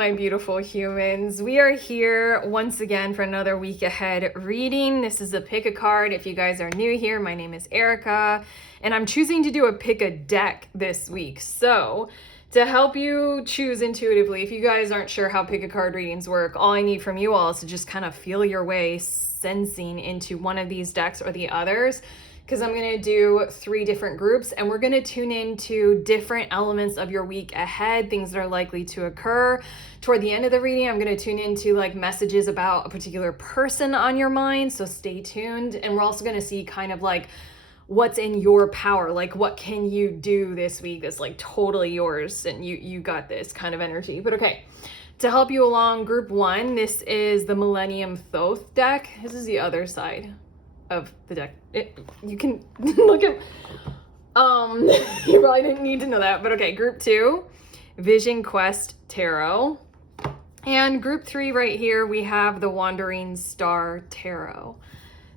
my beautiful humans. We are here once again for another week ahead reading. This is a pick a card. If you guys are new here, my name is Erica, and I'm choosing to do a pick a deck this week. So, to help you choose intuitively, if you guys aren't sure how pick a card readings work, all I need from you all is to just kind of feel your way sensing into one of these decks or the others, because I'm going to do 3 different groups and we're going to tune into different elements of your week ahead, things that are likely to occur. Toward the end of the reading, I'm going to tune into like messages about a particular person on your mind, so stay tuned. And we're also going to see kind of like what's in your power, like what can you do this week that's like totally yours and you got this kind of energy. But okay, to help you along, group 1, this is the Millennium Thoth deck. This is the other side of the deck. You can look at, you probably didn't need to know that, but okay. Group 2, Vision Quest Tarot. And group 3 right here, we have the Wandering Star Tarot.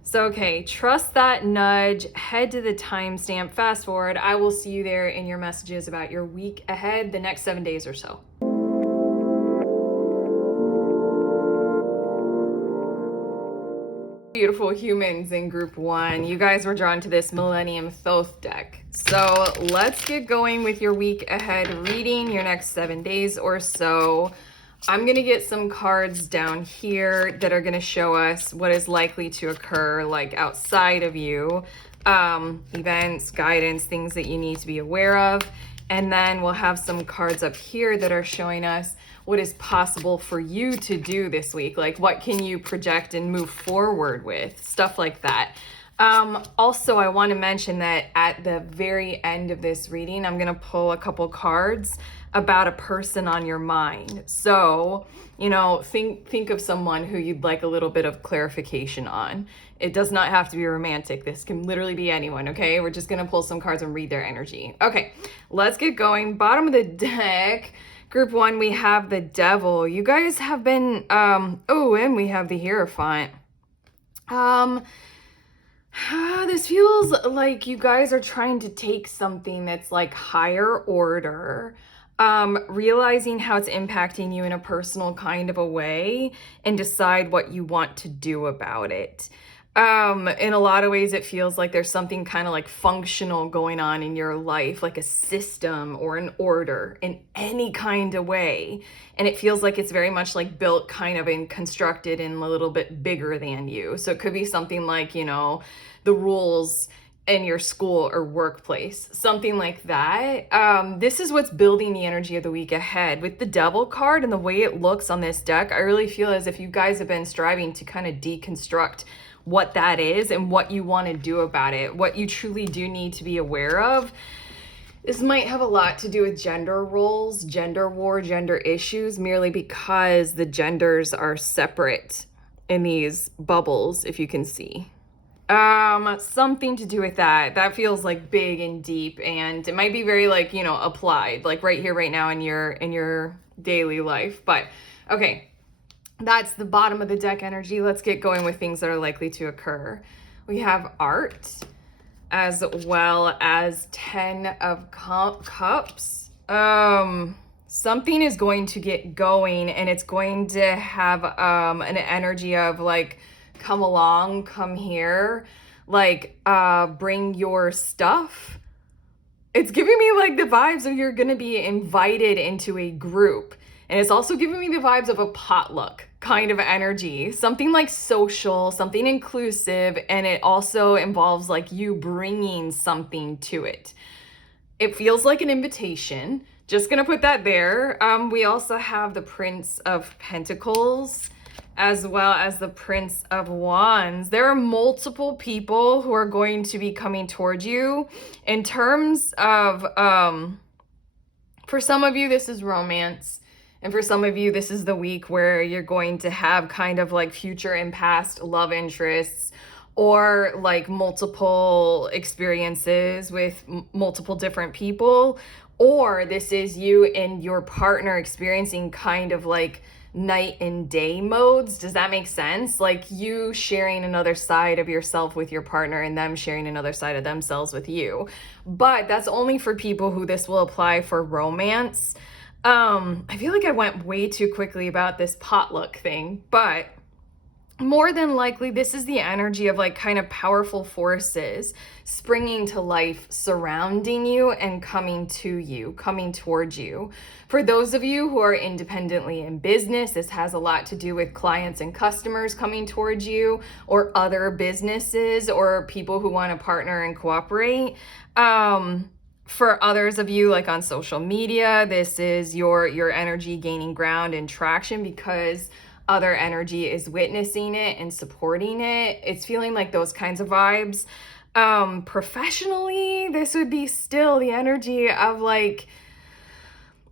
So, okay, trust that nudge, head to the timestamp, fast forward. I will see you there in your messages about your week ahead, the next 7 days or so. Beautiful humans in group 1, you guys were drawn to this Millennium Thoth deck. So let's get going with your week ahead reading, your next 7 days or so. I'm going to get some cards down here that are going to show us what is likely to occur, like outside of you, events, guidance, things that you need to be aware of. And then we'll have some cards up here that are showing us what is possible for you to do this week. Like what can you project and move forward with, stuff like that. Also, I want to mention that at the very end of this reading, I'm going to pull a couple cards about a person on your mind. So, you know, think of someone who you'd like a little bit of clarification on. It does not have to be romantic. This can literally be anyone, okay? We're just going to pull some cards and read their energy. Okay, let's get going. Bottom of the deck, group 1, we have the Devil. You guys have been, oh, and we have the Hierophant. This feels like you guys are trying to take something that's like higher order, realizing how it's impacting you in a personal kind of a way and decide what you want to do about it. In a lot of ways, it feels like there's something kind of like functional going on in your life, like a system or an order in any kind of way. And it feels like it's very much like built kind of and constructed in a little bit bigger than you. So it could be something like, you know, the rules in your school or workplace, something like that. This is what's building the energy of the week ahead. With the Devil card and the way it looks on this deck, I really feel as if you guys have been striving to kind of deconstruct what that is and what you want to do about it, what you truly do need to be aware of. This might have a lot to do with gender roles, gender war, gender issues, merely because the genders are separate in these bubbles, if you can see. Something to do with that. That feels like big and deep, and it might be very like, you know, applied, like right here, right now in your daily life. But okay, that's the bottom of the deck energy. Let's get going with things that are likely to occur. We have art as well as 10 of Cups. Something is going to get going, and it's going to have an energy of like, come along, come here, like bring your stuff. It's giving me like the vibes of you're gonna be invited into a group. And it's also giving me the vibes of a potluck kind of energy, something like social, something inclusive, and it also involves like you bringing something to it. It feels like an invitation. Just gonna put that there. We also have the Prince of Pentacles as well as the Prince of Wands. There are multiple people who are going to be coming towards you. In terms of, for some of you, this is romance. And for some of you, this is the week where you're going to have kind of like future and past love interests, or like multiple experiences with multiple different people. Or this is you and your partner experiencing kind of like night and day modes. Does that make sense? Like you sharing another side of yourself with your partner and them sharing another side of themselves with you. But that's only for people who this will apply for romance. I feel like I went way too quickly about this potluck thing, but more than likely, this is the energy of like kind of powerful forces springing to life, surrounding you and coming to you, coming towards you. For those of you who are independently in business, this has a lot to do with clients and customers coming towards you, or other businesses, or people who want to partner and cooperate. For others of you, like on social media, this is your energy gaining ground and traction because other energy is witnessing it and supporting it. It's feeling like those kinds of vibes. Professionally, this would be still the energy of like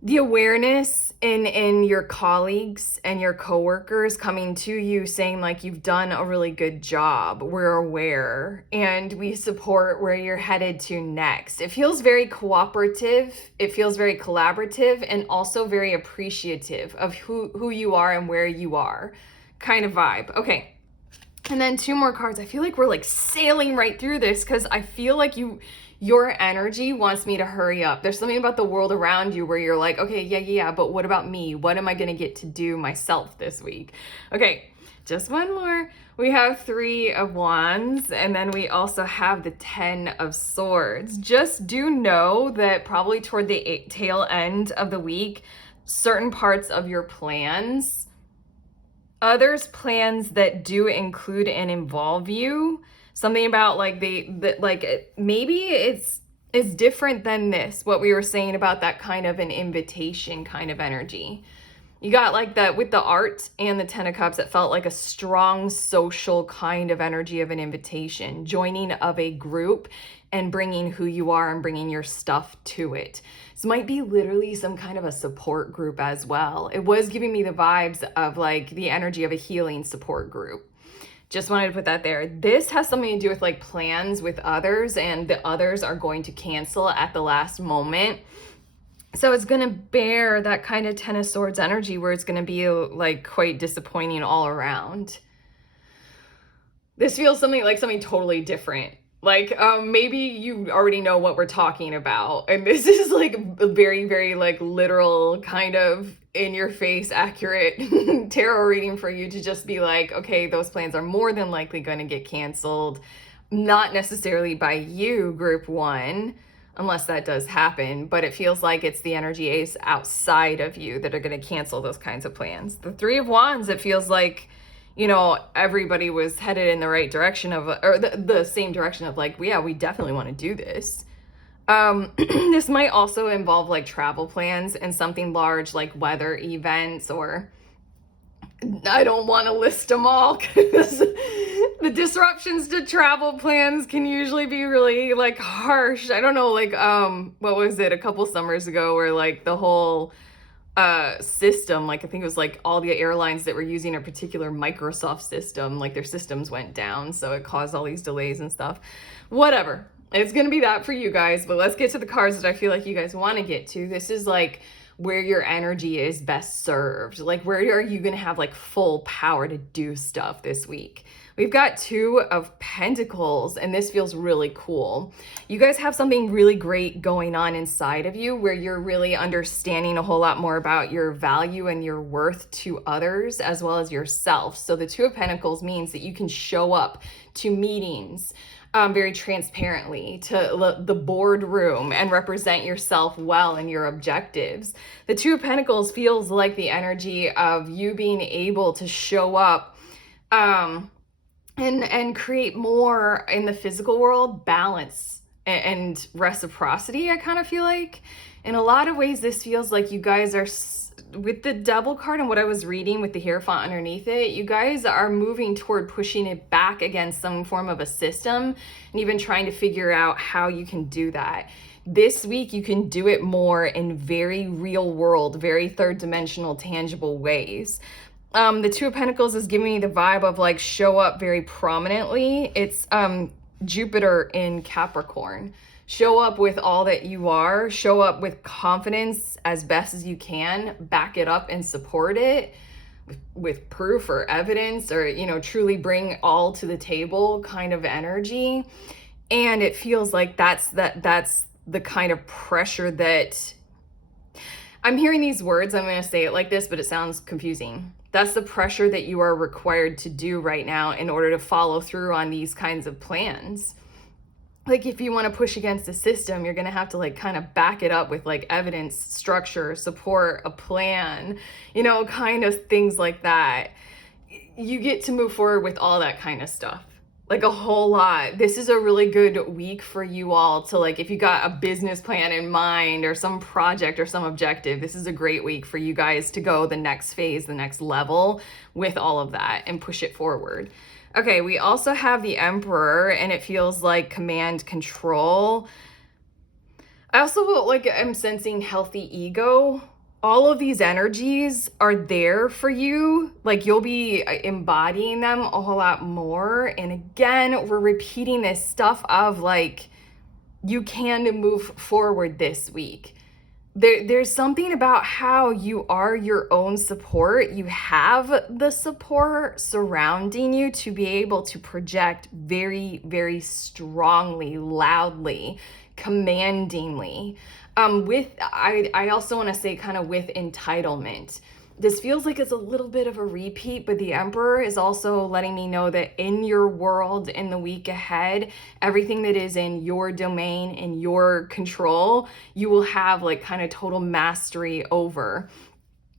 the awareness in your colleagues and your coworkers coming to you saying like, you've done a really good job, we're aware, and we support where you're headed to next. It feels very cooperative, it feels very collaborative, and also very appreciative of who you are and where you are kind of vibe. Okay, and then 2 more cards. I feel like we're like sailing right through this because I feel like your energy wants me to hurry up. There's something about the world around you where you're like, okay, yeah, but what about me? What am I gonna get to do myself this week? Okay, just one more. We have 3 of Wands, and then we also have the 10 of Swords. Just do know that probably toward the tail end of the week, certain parts of your plans, others' plans that do include and involve you, something about like maybe it's different than this, what we were saying about that kind of an invitation kind of energy. You got like that with the art and the 10 of Cups. It felt like a strong social kind of energy of an invitation, joining of a group and bringing who you are and bringing your stuff to it. This might be literally some kind of a support group as well. It was giving me the vibes of like the energy of a healing support group. Just wanted to put that there. This has something to do with like plans with others, and the others are going to cancel at the last moment. So it's going to bear that kind of 10 of Swords energy where it's going to be like quite disappointing all around. This feels something totally different. Like maybe you already know what we're talking about, and this is like a very, very like literal kind of in your face accurate tarot reading for you to just be like, okay, those plans are more than likely going to get canceled, not necessarily by you, group 1, unless that does happen, but it feels like it's the energy ace outside of you that are going to cancel those kinds of plans. The 3 of Wands, it feels like, you know, everybody was headed in the right direction of, or the same direction of like, yeah, we definitely want to do this. This might also involve like travel plans and something large like weather events, or I don't want to list them all because the disruptions to travel plans can usually be really like harsh. I don't know, like what was it a couple summers ago where like the whole system, like I think it was like all the airlines that were using a particular Microsoft system, like their systems went down, so it caused all these delays and stuff. Whatever, it's gonna be that for you guys. But let's get to the cards that I feel like you guys want to get to. This is like where your energy is best served. Like where are you gonna have like full power to do stuff this week? We've got 2 of Pentacles, and this feels really cool. You guys have something really great going on inside of you where you're really understanding a whole lot more about your value and your worth to others as well as yourself. So the 2 of Pentacles means that you can show up to meetings very transparently, to the boardroom, and represent yourself well and your objectives. The 2 of Pentacles feels like the energy of you being able to show up and create more in the physical world, balance and reciprocity. I kind of feel like in a lot of ways this feels like you guys are, with the Devil card and what I was reading with the Hierophant underneath it, you guys are moving toward pushing it back against some form of a system and even trying to figure out how you can do that. This week you can do it more in very real world, very third dimensional, tangible ways. The 2 of Pentacles is giving me the vibe of like show up very prominently. It's Jupiter in Capricorn. Show up with all that you are. Show up with confidence as best as you can. Back it up and support it with proof or evidence, or, you know, truly bring all to the table kind of energy. And it feels like that's the kind of pressure that I'm hearing these words, I'm going to say it like this, but it sounds confusing. That's the pressure that you are required to do right now in order to follow through on these kinds of plans. Like if you want to push against the system, you're going to have to like kind of back it up with like evidence, structure, support, a plan, kind of things like that. You get to move forward with all that kind of stuff. Like a whole lot. This is a really good week for you all to like, if you got a business plan in mind or some project or some objective, this is a great week for you guys to go the next phase, the next level with all of that and push it forward. Okay, we also have the Emperor, and it feels like command control. I also like I'm sensing healthy ego. All of these energies are there for you. Like you'll be embodying them a whole lot more. And again, we're repeating this stuff of like, you can move forward this week. There's something about how you are your own support. You have the support surrounding you to be able to project very, very strongly, loudly, commandingly. I also want to say kind of with entitlement. This feels like it's a little bit of a repeat, but the Emperor is also letting me know that in your world, in the week ahead, everything that is in your domain, in your control, you will have like kind of total mastery over.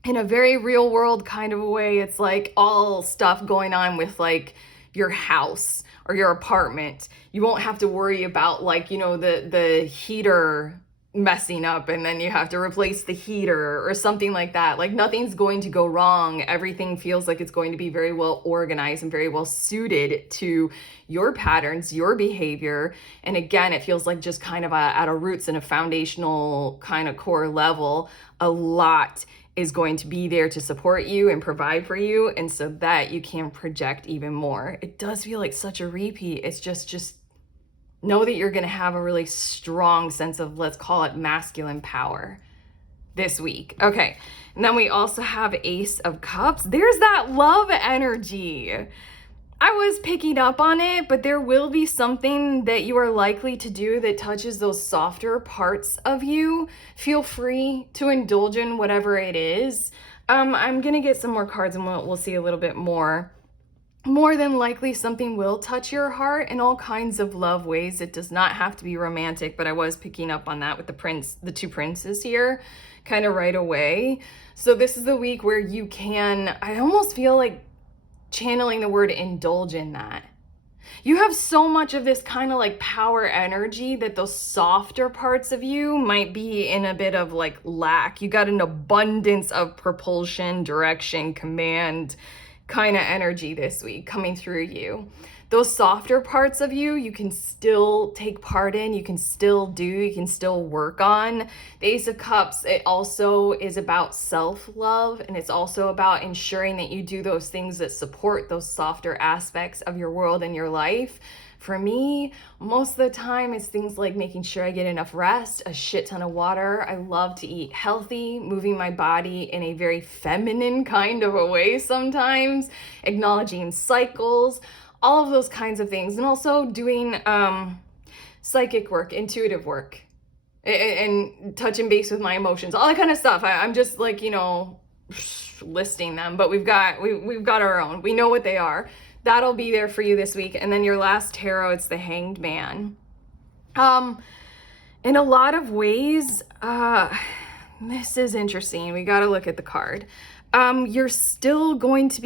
In a very real world kind of a way, it's like all stuff going on with like your house or your apartment. You won't have to worry about like, the heater messing up and then you have to replace the heater or something like that. Like nothing's going to go wrong. Everything feels like it's going to be very well organized and very well suited to your patterns, your behavior. And again, it feels like just kind of at a roots and a foundational kind of core level, a lot is going to be there to support you and provide for you, and so that you can project even more. It does feel like such a repeat. It's just know that you're going to have a really strong sense of, let's call it masculine power this week. Okay. And then we also have Ace of Cups. There's that love energy. I was picking up on it, but there will be something that you are likely to do that touches those softer parts of you. Feel free to indulge in whatever it is. I'm going to get some more cards and we'll see a little bit more. More than likely, something will touch your heart in all kinds of love ways. It does not have to be romantic, but I was picking up on that with the two princes here kind of right away. So this is the week where you can, I almost feel like channeling the word indulge in that. You have so much of this kind of like power energy that those softer parts of you might be in a bit of like lack. You got an abundance of propulsion, direction, command kind of energy this week coming through you. Those softer parts of you, you can still take part in, you can still do, you can still work on. The Ace of Cups, it also is about self-love, and it's also about ensuring that you do those things that support those softer aspects of your world and your life. For me, most of the time, it's things like making sure I get enough rest, a shit ton of water. I love to eat healthy, moving my body in a very feminine kind of a way sometimes, acknowledging cycles, all of those kinds of things. And also doing psychic work, intuitive work, and touching base with my emotions, all that kind of stuff. I'm just like, listing them, but we've got our own. We know what they are. That'll be there for you this week. And then your last tarot, it's the Hanged Man. In a lot of ways, this is interesting. We got to look at the card. You're still going to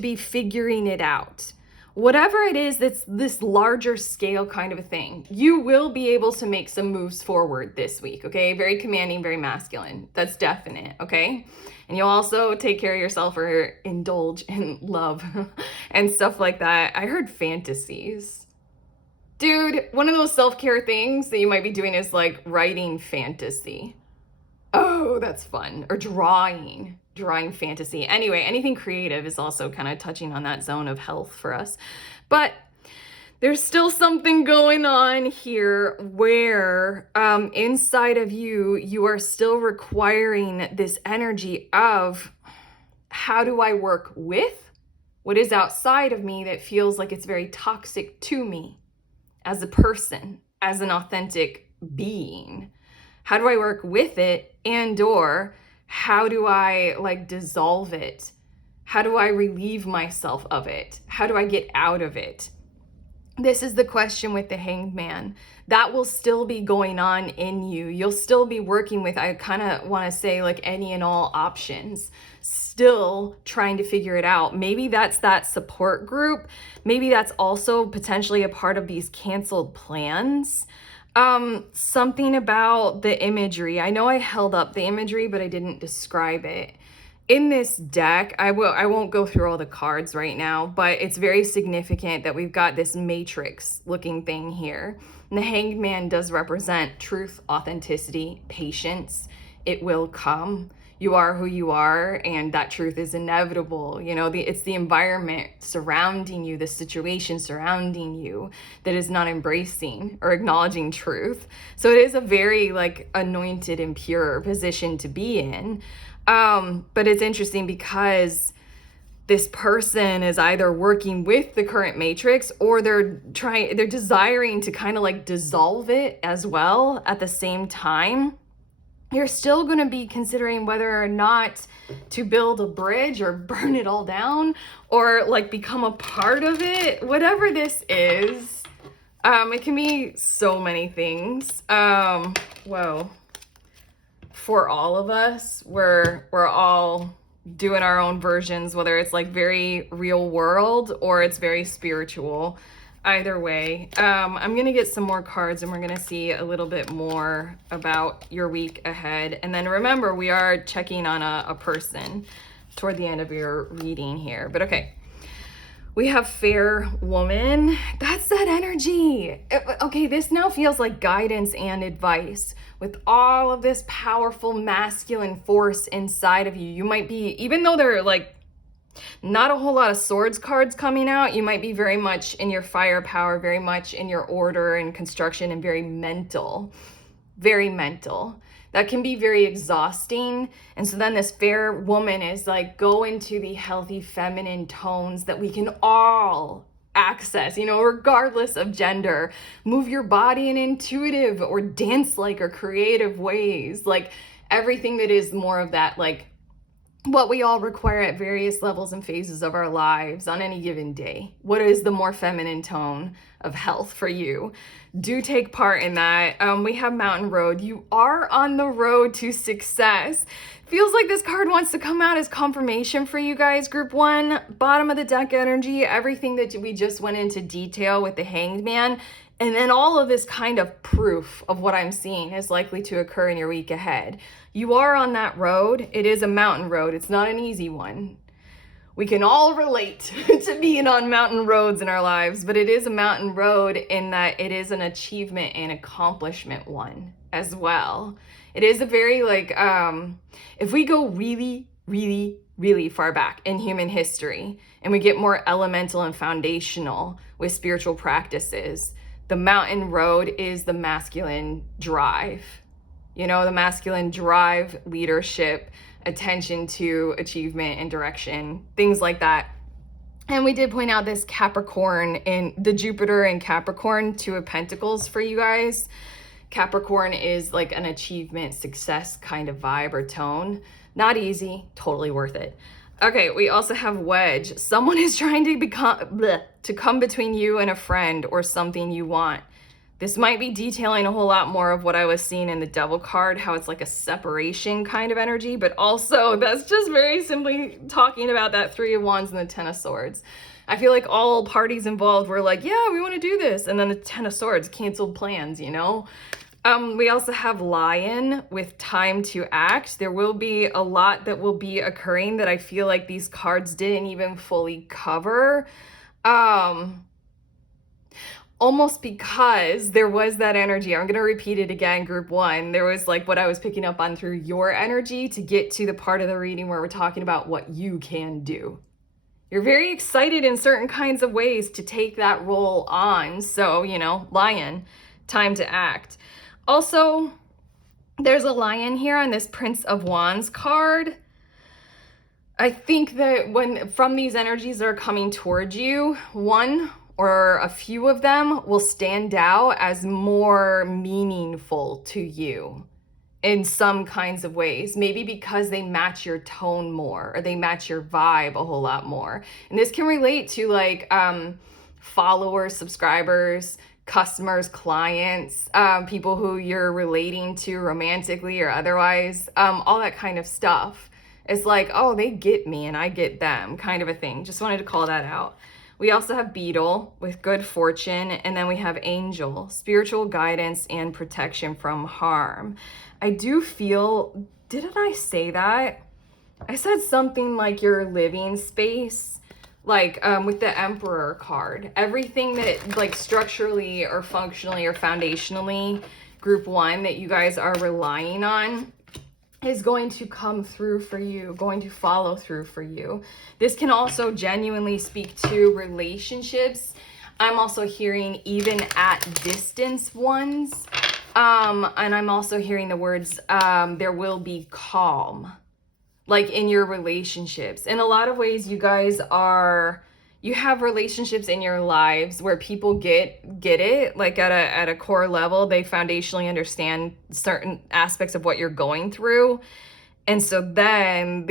be figuring it out. Whatever it is that's this larger scale kind of a thing, you will be able to make some moves forward this week, okay? Very commanding, very masculine. That's definite, okay? And you'll also take care of yourself or indulge in love and stuff like that. I heard fantasies. Dude, one of those self-care things that you might be doing is like writing fantasy. Oh, that's fun. Or drawing fantasy. Anyway, anything creative is also kind of touching on that zone of health for us. But there's still something going on here where inside of you, you are still requiring this energy of, how do I work with what is outside of me that feels like it's very toxic to me as a person, as an authentic being? How do I work with it? And or how do I like dissolve it? How do I relieve myself of it? How do I get out of it? This is the question with the Hanged Man. That will still be going on in you. You'll still be working with, I kind of want to say, like any and all options, still trying to figure it out. Maybe that's that support group. Maybe that's also potentially a part of these canceled plans. Something about the imagery. I know I held up the imagery, but I didn't describe it. In this deck, I won't go through all the cards right now, but it's very significant that we've got this matrix looking thing here. And the Hanged Man does represent truth, authenticity, patience. It will come. You are who you are, and that truth is inevitable. You know, it's the environment surrounding you, the situation surrounding you that is not embracing or acknowledging truth. So it is a very like anointed and pure position to be in. But it's interesting because this person is either working with the current matrix or they're desiring to kind of like dissolve it as well at the same time. You're still going to be considering whether or not to build a bridge or burn it all down or like become a part of it. Whatever this is, it can be so many things. Whoa. For all of us, we're all doing our own versions, whether it's like very real world or it's very spiritual. Either way, I'm gonna get some more cards and we're gonna see a little bit more about your week ahead. And then remember, we are checking on a person toward the end of your reading here. But okay, we have Fair Woman. That's that energy. Okay, this now feels like guidance and advice. With all of this powerful masculine force inside of you, you might be, even though they're like not a whole lot of swords cards coming out, you might be very much in your firepower, very much in your order and construction, and very mental. Very mental. That can be very exhausting. And so then this Fair Woman is like, go into the healthy feminine tones that we can all access, you know, regardless of gender. Move your body in intuitive or dance-like or creative ways. Like everything that is more of that, like what we all require at various levels and phases of our lives on any given day. What is the more feminine tone of health for you? Do take part in that. We have Mountain Road. You are on the road to success. Feels like this card wants to come out as confirmation for you guys, group one. Bottom of the deck energy, everything that we just went into detail with the Hanged Man. And then all of this kind of proof of what I'm seeing is likely to occur in your week ahead. You are on that road. It is a mountain road. It's not an easy one. We can all relate to being on mountain roads in our lives, but it is a mountain road in that it is an achievement and accomplishment one as well. It is a very like, if we go really, really, really far back in human history and we get more elemental and foundational with spiritual practices, the mountain road is the masculine drive. You know, the masculine drive, leadership, attention to achievement and direction, things like that. And we did point out this Capricorn in the Jupiter and Capricorn, Two of Pentacles for you guys. Capricorn is like an achievement, success kind of vibe or tone. Not easy, totally worth it. Okay, we also have Wedge. Someone is trying to come between you and a friend or something you want. This might be detailing a whole lot more of what I was seeing in the Devil card, how it's like a separation kind of energy, but also that's just very simply talking about that Three of Wands and the Ten of Swords. I feel like all parties involved were like, yeah, we want to do this. And then the Ten of Swords canceled plans, you know? We also have Lion with time to act. There will be a lot that will be occurring that I feel like these cards didn't even fully cover. Almost because there was that energy. I'm going to repeat it again, group one. There was like what I was picking up on through your energy to get to the part of the reading where we're talking about what you can do. You're very excited in certain kinds of ways to take that role on. So, you know, Lion, time to act. Also, there's a lion here on this Prince of Wands card. I think that when from these energies that are coming towards you, one or a few of them will stand out as more meaningful to you. in some kinds of ways, maybe because they match your tone more or they match your vibe a whole lot more. And this can relate to like followers, subscribers, customers, clients, people who you're relating to romantically or otherwise, all that kind of stuff. It's like, oh, they get me and I get them, kind of a thing. Just wanted to call that out. We also have Beetle with good fortune, and then we have Angel, spiritual guidance and protection from harm. I do feel, didn't I say that? I said something like your living space, like with the Emperor card. Everything that like structurally or functionally or foundationally, group one, that you guys are relying on is going to come through for you, going to follow through for you. This can also genuinely speak to relationships. I'm also hearing even at distance ones. And I'm also hearing the words, there will be calm, like in your relationships. In a lot of ways, you guys you have relationships in your lives where people get it, like at a core level, they foundationally understand certain aspects of what you're going through. And so then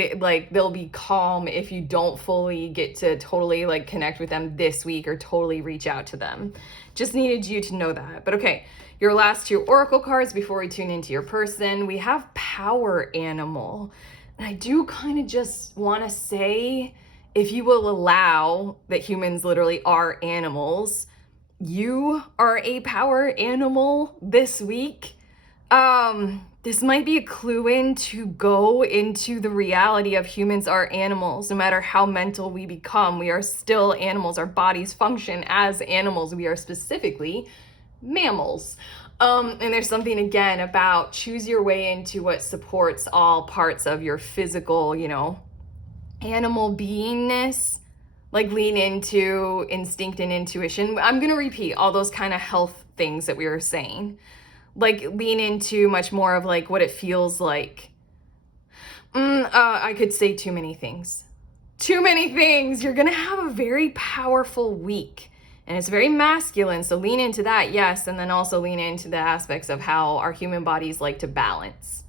they'll be calm if you don't fully get to totally like connect with them this week or totally reach out to them. Just needed you to know that. But okay, your last two oracle cards before we tune into your person, we have Power Animal. And I do kind of just want to say, if you will allow that humans literally are animals, you are a power animal this week. This might be a clue in to go into the reality of humans are animals. No matter how mental we become, we are still animals. Our bodies function as animals. We are specifically mammals. And there's something again about choose your way into what supports all parts of your physical, animal beingness, like lean into instinct and intuition. I'm going to repeat all those kind of health things that we were saying. Like lean into much more of like what it feels like. I could say too many things. Too many things. You're going to have a very powerful week. And it's very masculine, so lean into that, yes, and then also lean into the aspects of how our human bodies like to balance.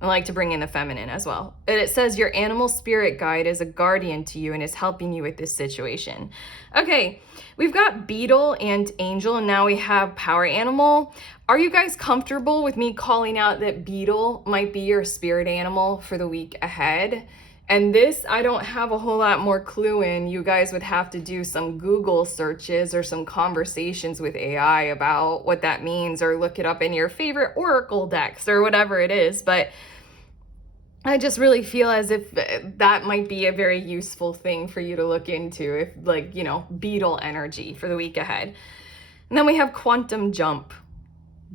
I like to bring in the feminine as well. And it says your animal spirit guide is a guardian to you and is helping you with this situation. Okay, we've got Beetle and Angel, and now we have Power Animal. Are you guys comfortable with me calling out that Beetle might be your spirit animal for the week ahead? And this, I don't have a whole lot more clue in. You guys would have to do some Google searches or some conversations with AI about what that means, or look it up in your favorite Oracle decks or whatever it is. But I just really feel as if that might be a very useful thing for you to look into, if like, Beetle energy for the week ahead. And then we have Quantum Jump.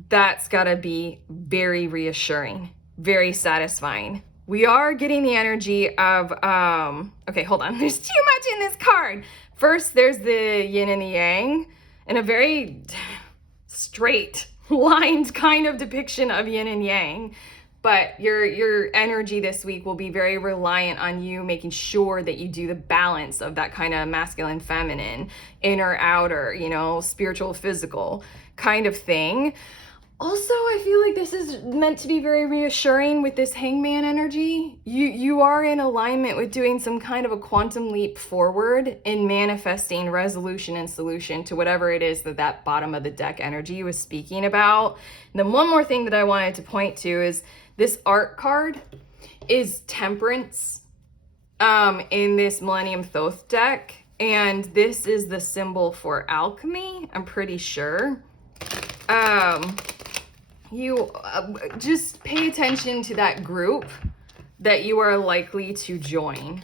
That's gotta be very reassuring, very satisfying. We are getting the energy of, okay, hold on. There's too much in this card. First, there's the yin and the yang, and a very straight lined kind of depiction of yin and yang. But your energy this week will be very reliant on you making sure that you do the balance of that kind of masculine, feminine, inner, outer, spiritual, physical kind of thing. Also, I feel like this is meant to be very reassuring with this Hangman energy. You are in alignment with doing some kind of a quantum leap forward in manifesting resolution and solution to whatever it is that bottom of the deck energy was speaking about. And then one more thing that I wanted to point to is this art card is Temperance in this Millennium Thoth deck. And this is the symbol for alchemy, I'm pretty sure. You just pay attention to that group that you are likely to join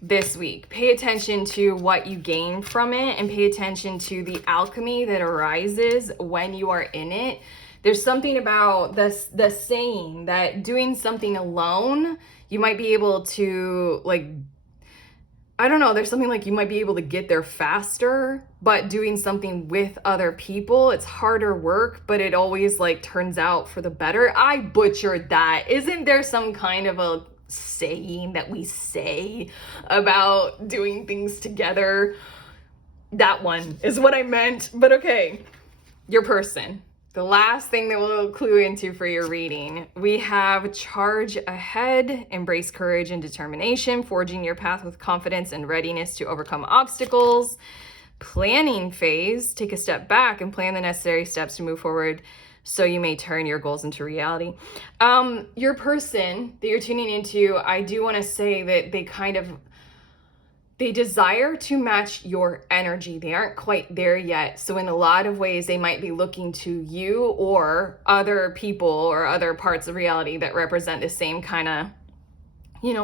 this week. Pay attention to what you gain from it, and pay attention to the alchemy that arises when you are in it. There's something about the saying that doing something alone, you might be able to there's something like you might be able to get there faster, but doing something with other people, it's harder work, but it always turns out for the better. I butchered that. Isn't there some kind of a saying that we say about doing things together? That one is what I meant, but okay. Your person. The last thing that we'll clue into for your reading, we have charge ahead, embrace courage and determination, forging your path with confidence and readiness to overcome obstacles. Planning phase, take a step back and plan the necessary steps to move forward so you may turn your goals into reality. Your person that you're tuning into, I do want to say that they desire to match your energy. They aren't quite there yet. So in a lot of ways, they might be looking to you or other people or other parts of reality that represent the same kind of,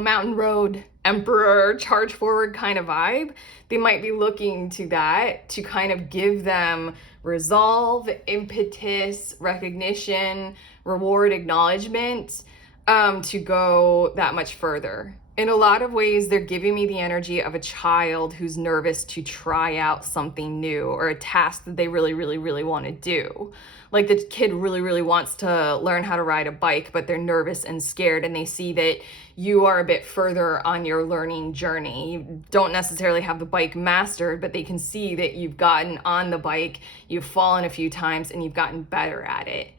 mountain road, emperor, charge forward kind of vibe. They might be looking to that to kind of give them resolve, impetus, recognition, reward, acknowledgement, to go that much further. In a lot of ways, they're giving me the energy of a child who's nervous to try out something new or a task that they really, really, really want to do. Like the kid really, really wants to learn how to ride a bike, but they're nervous and scared, and they see that you are a bit further on your learning journey. You don't necessarily have the bike mastered, but they can see that you've gotten on the bike, you've fallen a few times, and you've gotten better at it.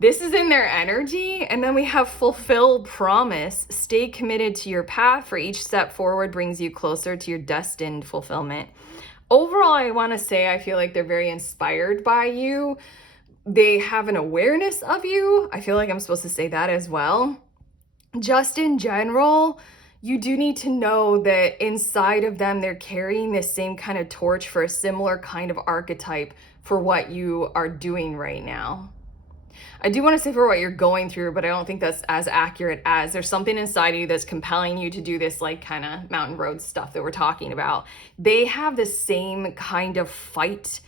This is in their energy. And then we have fulfill promise. Stay committed to your path, for each step forward brings you closer to your destined fulfillment. Overall, I want to say I feel like they're very inspired by you. They have an awareness of you. I feel like I'm supposed to say that as well. Just in general, you do need to know that inside of them, they're carrying this same kind of torch for a similar kind of archetype for what you are doing right now. I do want to say for what you're going through, but I don't think that's as accurate as there's something inside of you that's compelling you to do this like kind of mountain road stuff that we're talking about. They have the same kind of fight,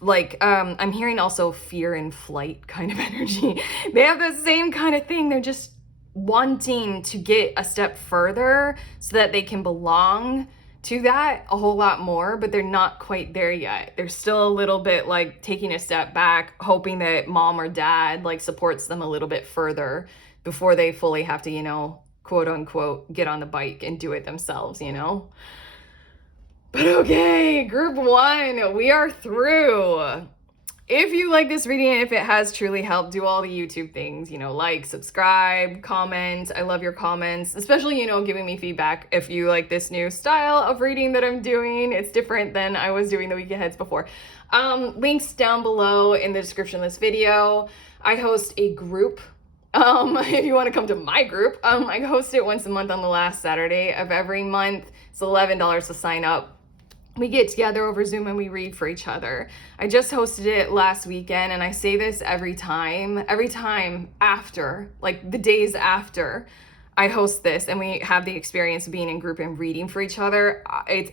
like I'm hearing also fear and flight kind of energy. They have the same kind of thing. They're just wanting to get a step further so that they can belong to that a whole lot more, but they're not quite there yet. They're still a little bit like taking a step back, hoping that mom or dad like supports them a little bit further before they fully have to, quote unquote, get on the bike and do it themselves, But okay, group 1, we are through. If you like this reading and if it has truly helped, do all the YouTube things, like, subscribe, comment. I love your comments, especially, giving me feedback if you like this new style of reading that I'm doing. It's different than I was doing the week aheads before. Links down below in the description of this video. I host a group. If you want to come to my group, I host it once a month on the last Saturday of every month. It's $11 to sign up. We get together over Zoom and we read for each other. I just hosted it last weekend, and I say this every time after, like the days after I host this and we have the experience of being in group and reading for each other,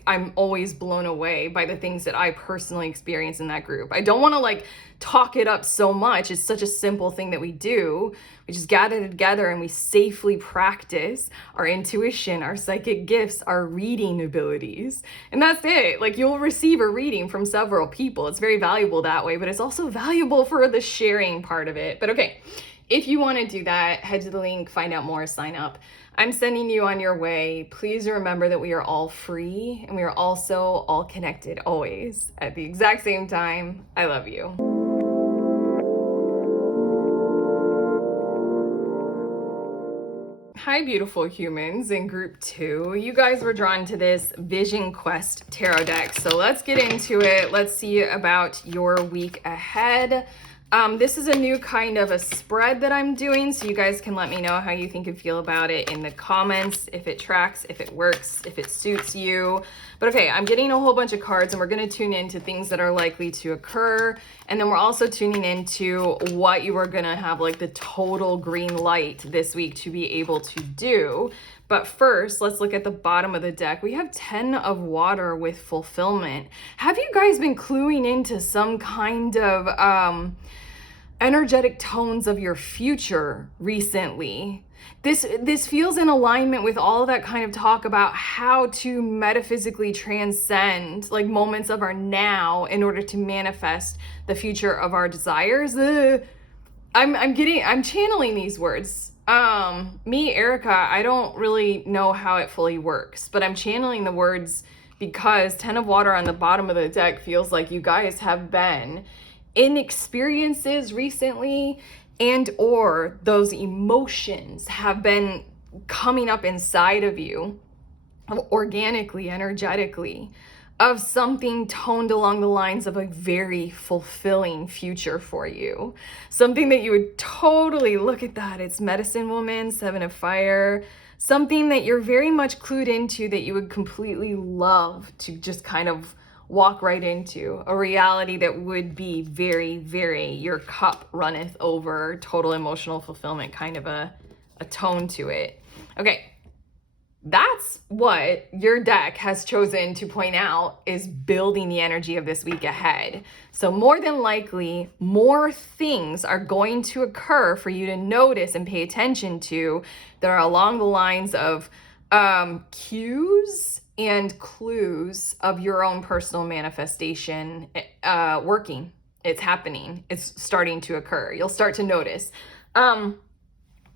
I'm always blown away by the things that I personally experience in that group. I don't want to talk it up so much. It's such a simple thing that we do. We just gather together and we safely practice our intuition, our psychic gifts, our reading abilities. And that's it. You'll receive a reading from several people. It's very valuable that way, but it's also valuable for the sharing part of it. But okay, if you want to do that, head to the link, find out more, sign up. I'm sending you on your way. Please remember that we are all free and we are also all connected always at the exact same time. I love you. Hi, beautiful humans in group 2. You guys were drawn to this Vision Quest tarot deck. So let's get into it. Let's see about your week ahead. This is a new kind of a spread that I'm doing, so you guys can let me know how you think and feel about it in the comments, if it tracks, if it works, if it suits you. But okay, I'm getting a whole bunch of cards, and we're going to tune into things that are likely to occur, and then we're also tuning into what you are going to have the total green light this week to be able to do. But first, let's look at the bottom of the deck. We have 10 of water with fulfillment. Have you guys been cluing into some kind of energetic tones of your future recently? This feels in alignment with all that kind of talk about how to metaphysically transcend moments of our now in order to manifest the future of our desires. I'm channeling these words. Me, Erica, I don't really know how it fully works, but I'm channeling the words because 10 of water on the bottom of the deck feels like you guys have been in experiences recently, and or those emotions have been coming up inside of you organically, energetically, of something toned along the lines of a very fulfilling future for you. Something that you would totally look at that. It's Medicine Woman, Seven of Fire. Something that you're very much clued into that you would completely love to just kind of walk right into. A reality that would be very, very your cup runneth over, total emotional fulfillment, kind of a tone to it. Okay. That's what your deck has chosen to point out is building the energy of this week ahead. So more than likely, more things are going to occur for you to notice and pay attention to that are along the lines of cues and clues of your own personal manifestation working. It's happening. It's starting to occur. You'll start to notice.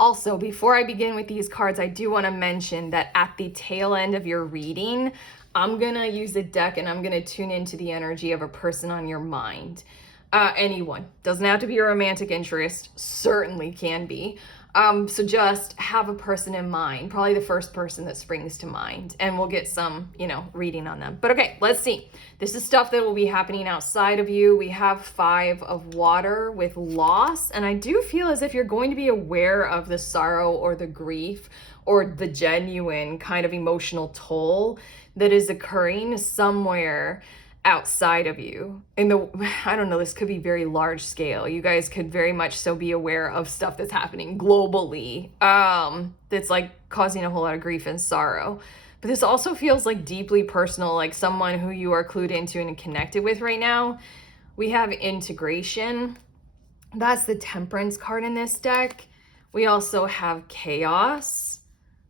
Also, before I begin with these cards, I do want to mention that at the tail end of your reading, I'm going to use a deck and I'm going to tune into the energy of a person on your mind. Anyone. Doesn't have to be a romantic interest. Certainly can be. So just have a person in mind, probably the first person that springs to mind, and we'll get some, reading on them. But okay, let's see. This is stuff that will be happening outside of you. We have 5 of water with loss, and I do feel as if you're going to be aware of the sorrow or the grief or the genuine kind of emotional toll that is occurring somewhere outside of you. I don't know, this could be very large scale. You guys could very much so be aware of stuff that's happening globally, that's like causing a whole lot of grief and sorrow. But this also feels like deeply personal, like someone who you are clued into and connected with right now. We have integration. That's the Temperance card in this deck. We also have chaos.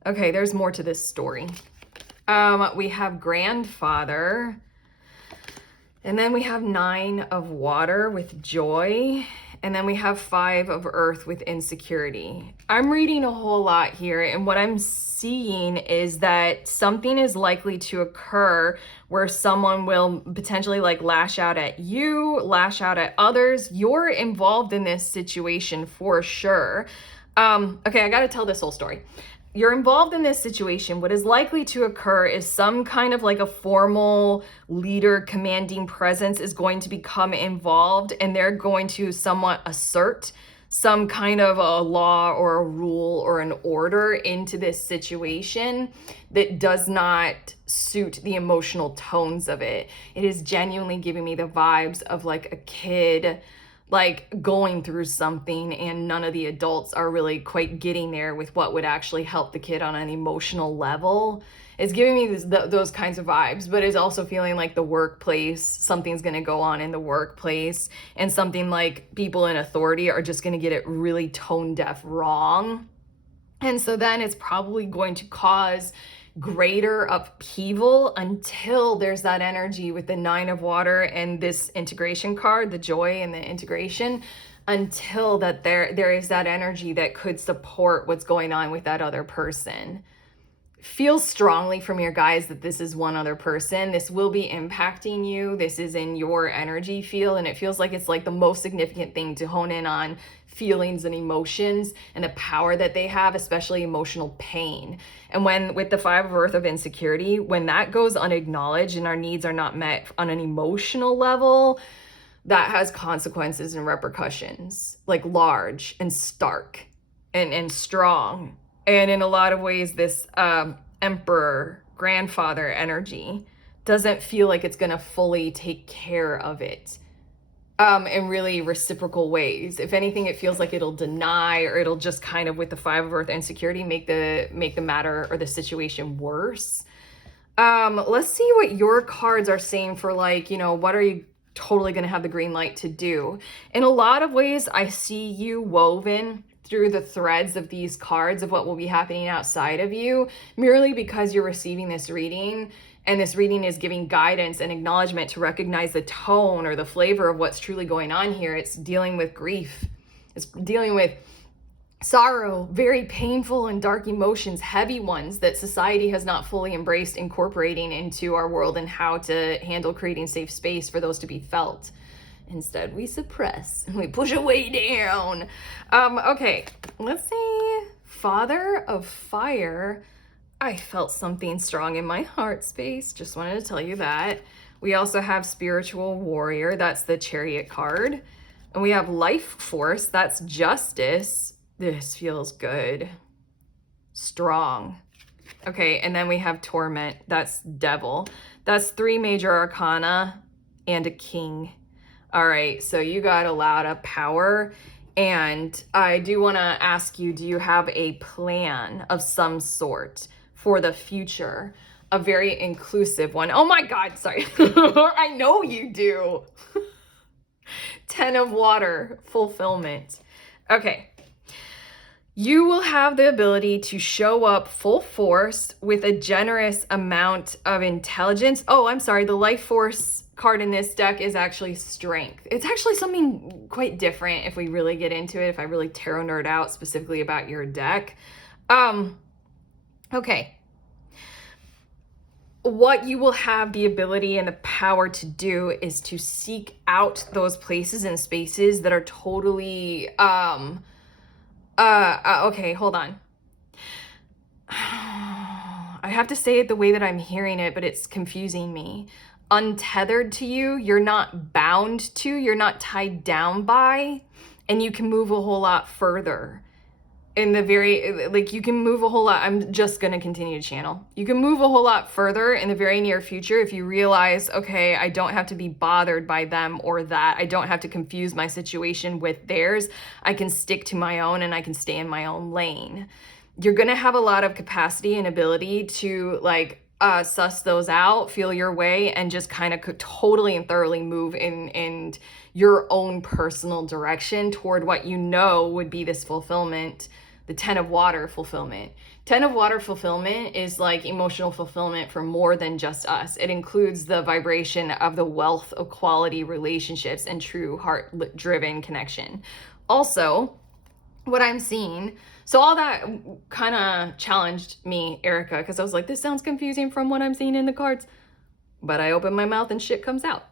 Okay, there's more to this story. We have grandfather. And then we have 9 of water with joy. And then we have 5 of earth with insecurity. I'm reading a whole lot here. And what I'm seeing is that something is likely to occur where someone will potentially lash out at you, lash out at others. You're involved in this situation for sure. Okay, I got to tell this whole story. You're involved in this situation. What is likely to occur is some kind of a formal leader commanding presence is going to become involved, and they're going to somewhat assert some kind of a law or a rule or an order into this situation that does not suit the emotional tones of it. It is genuinely giving me the vibes of a kid going through something, and none of the adults are really quite getting there with what would actually help the kid on an emotional level. It's giving me those kinds of vibes, but it's also feeling like the workplace, something's going to go on in the workplace, and something like people in authority are just going to get it really tone deaf wrong. And so then it's probably going to cause greater upheaval until there's that energy with the 9 of water and this integration card, the joy and the integration, until that there is that energy that could support what's going on with that other person. Feel strongly from your guys that this is one other person. This will be impacting you. This is in your energy field, and it feels like it's the most significant thing to hone in on feelings and emotions and the power that they have, especially emotional pain. And when with the 5 of earth of insecurity, when that goes unacknowledged and our needs are not met on an emotional level, that has consequences and repercussions, large and stark and strong. And in a lot of ways, this emperor grandfather energy doesn't feel like it's going to fully take care of it in really reciprocal ways. If anything, it feels like it'll deny, or it'll just kind of, with the 5 of earth insecurity, make the matter or the situation worse. Let's see what your cards are saying for what are you totally going to have the green light to do. In a lot of ways, I see you woven through the threads of these cards of what will be happening outside of you, merely because you're receiving this reading, and this reading is giving guidance and acknowledgement to recognize the tone or the flavor of what's truly going on here. It's dealing with grief. It's dealing with sorrow, very painful and dark emotions, heavy ones that society has not fully embraced incorporating into our world, and how to handle creating safe space for those to be felt. Instead, we suppress and we push it way down. Okay, let's see. Father of Fire. I felt something strong in my heart space. Just wanted to tell you that. We also have Spiritual Warrior. That's the Chariot card. And we have Life Force. That's Justice. This feels good. Strong. Okay, and then we have Torment. That's Devil. That's 3 major arcana and a king. All right, so you got a lot of power. And I do want to ask you, do you have a plan of some sort for the future? A very inclusive one. Oh my God, sorry. I know you do. 10 of Water, fulfillment. Okay. You will have the ability to show up full force with a generous amount of intelligence. Oh, I'm sorry. The Life Force card in this deck is actually Strength. It's actually something quite different if we really get into it, if I really tarot nerd out specifically about your deck. Okay. What you will have the ability and the power to do is to seek out those places and spaces that are totally, okay, hold on. I have to say it the way that I'm hearing it, but it's confusing me. Untethered to you, you're not bound to, you're not tied down by, and you can move a whole lot further. In the very, like, you can move a whole lot. I'm just going to continue to channel. You can move a whole lot further in the very near future if you realize, okay, I don't have to be bothered by them or that. I don't have to confuse my situation with theirs. I can stick to my own and I can stay in my own lane. You're going to have a lot of capacity and ability to, like, suss those out, feel your way, and just kind of totally and thoroughly move in your own personal direction toward what you know would be this fulfillment. The 10 of Water, fulfillment. 10 of Water fulfillment is like emotional fulfillment for more than just us. It includes the vibration of the wealth of quality relationships and true heart-driven connection. Also, what I'm seeing, so all that kind of challenged me, Erica, because I was like, this sounds confusing from what I'm seeing in the cards. But I open my mouth and shit comes out.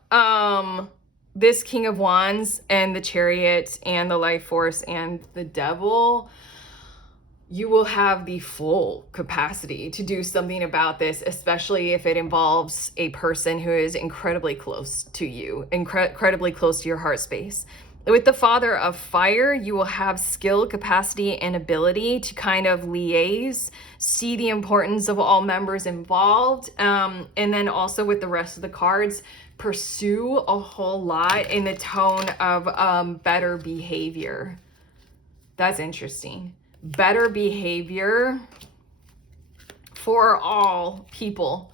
This King of Wands and the Chariot and the Life Force and the Devil, you will have the full capacity to do something about this, especially if it involves a person who is incredibly close to you, incredibly close to your heart space. With the Father of Fire, you will have skill, capacity, and ability to kind of liaise, see the importance of all members involved, and then also with the rest of the cards, pursue a whole lot in the tone of better behavior. That's interesting. Better behavior for all people,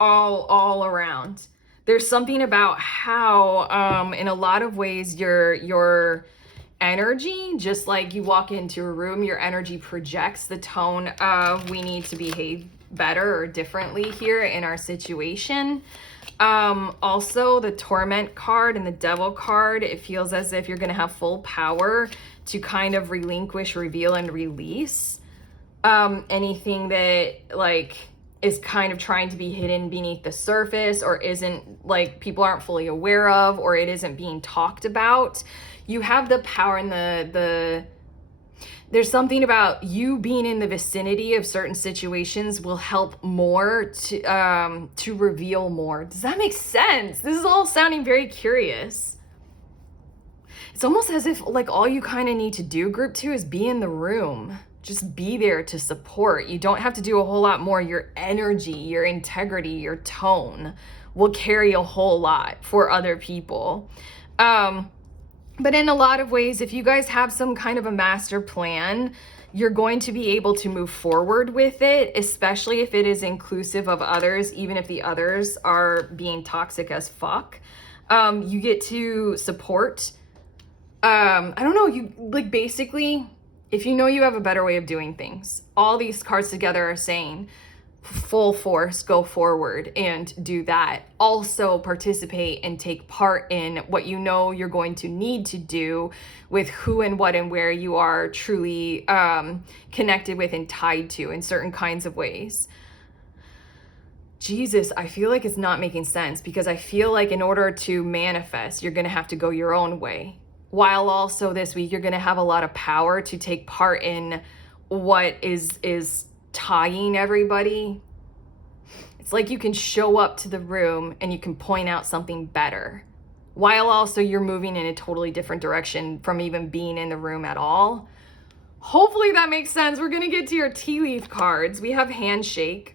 all around. There's something about how, in a lot of ways, your energy, just like you walk into a room, your energy projects the tone of we need to behave better or differently here in our situation. Also, the Torment card and the Devil card, it feels as if you're going to have full power to kind of relinquish, reveal, and release anything that, like, is kind of trying to be hidden beneath the surface or isn't, like, people aren't fully aware of, or it isn't being talked about. You have the power and there's something about you being in the vicinity of certain situations will help more to reveal more. Does that make sense? This is all sounding very curious. It's almost as if, like, all you kind of need to do, group 2, is be in the room. Just be there to support. You don't have to do a whole lot more. Your energy, your integrity, your tone will carry a whole lot for other people. But in a lot of ways, if you guys have some kind of a master plan, you're going to be able to move forward with it, especially if it is inclusive of others, even if the others are being toxic as fuck. You get to support. I don't know, you, like, basically, if you know you have a better way of doing things, all these cards together are saying full force, go forward and do that. Also participate and take part in what you know you're going to need to do with who and what and where you are truly connected with and tied to in certain kinds of ways. Jesus, I feel like it's not making sense because I feel like in order to manifest, you're going to have to go your own way. While also this week, you're going to have a lot of power to take part in what is tying everybody. It's like you can show up to the room and you can point out something better, while also you're moving in a totally different direction from even being in the room at all. Hopefully that makes sense. We're going to get to your tea leaf cards. We have handshake.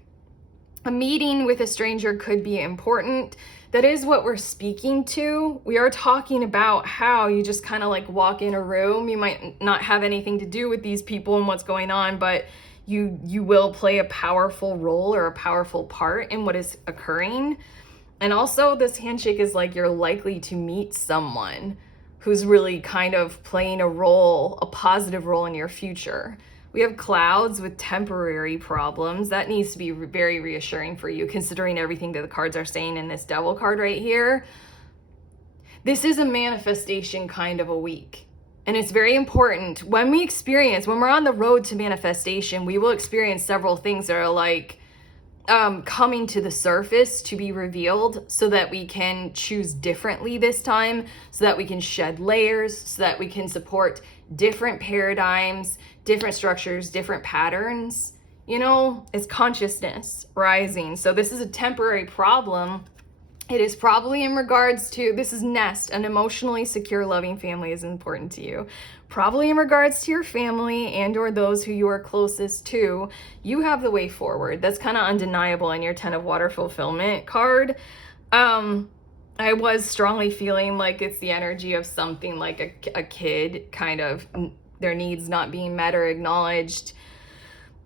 A meeting with a stranger could be important. That is what we're speaking to. We are talking about how you just kind of like walk in a room. You might not have anything to do with these people and what's going on, but you will play a powerful role or a powerful part in what is occurring. And also this handshake is like you're likely to meet someone who's really kind of playing a role, a positive role in your future. We have clouds with temporary problems. That needs to be very reassuring for you, considering everything that the cards are saying in this devil card right here. This is a manifestation kind of a week. And it's very important when we're on the road to manifestation, we will experience several things that are like coming to the surface to be revealed so that we can choose differently this time, so that we can shed layers, so that we can support different paradigms, different structures, different patterns. You know, it's consciousness rising. So this is a temporary problem. It is probably in regards to, this is nest, an emotionally secure, loving family is important to you. Probably in regards to your family and or those who you are closest to. You have the way forward. That's kind of undeniable in your 10 of Water fulfillment card. I was strongly feeling like it's the energy of something like a kid, kind of their needs not being met or acknowledged.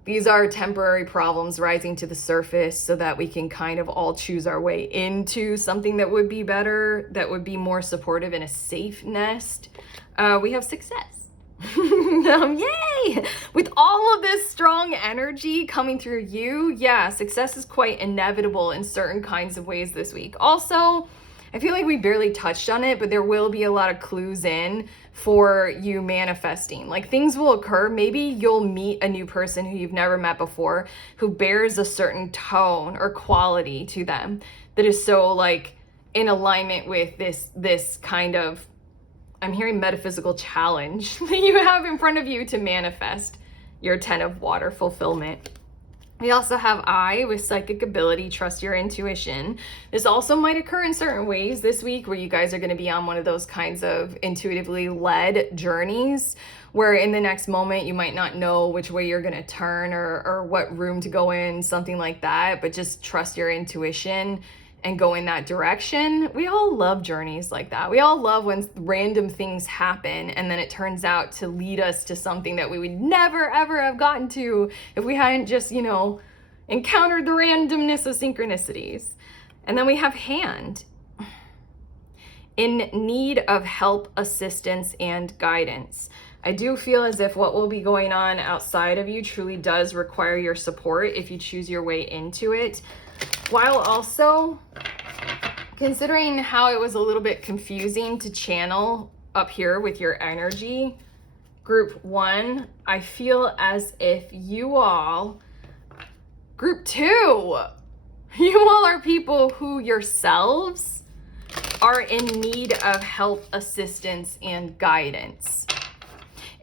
These are temporary problems rising to the surface so that we can kind of all choose our way into something that would be better, that would be more supportive in a safe nest. We have success. Yay! With all of this strong energy coming through you, yeah, success is quite inevitable in certain kinds of ways this week. Also, I feel like we barely touched on it, but there will be a lot of clues in for you manifesting. Like things will occur. Maybe you'll meet a new person who you've never met before who bears a certain tone or quality to them that is so like in alignment with this kind of, I'm hearing metaphysical challenge that you have in front of you to manifest your 10 of Water fulfillment. We also have I with psychic ability, trust your intuition. This also might occur in certain ways this week where you guys are going to be on one of those kinds of intuitively led journeys where in the next moment you might not know which way you're going to turn or what room to go in, something like that, but just trust your intuition and go in that direction. We all love journeys like that. We all love when random things happen and then it turns out to lead us to something that we would never ever have gotten to if we hadn't just, you know, encountered the randomness of synchronicities. And then we have hand. In need of help, assistance, and guidance. I do feel as if what will be going on outside of you truly does require your support if you choose your way into it. While also considering how it was a little bit confusing to channel up here with your energy, group 1, I feel as if you all, group 2, you all are people who yourselves are in need of help, assistance, and guidance.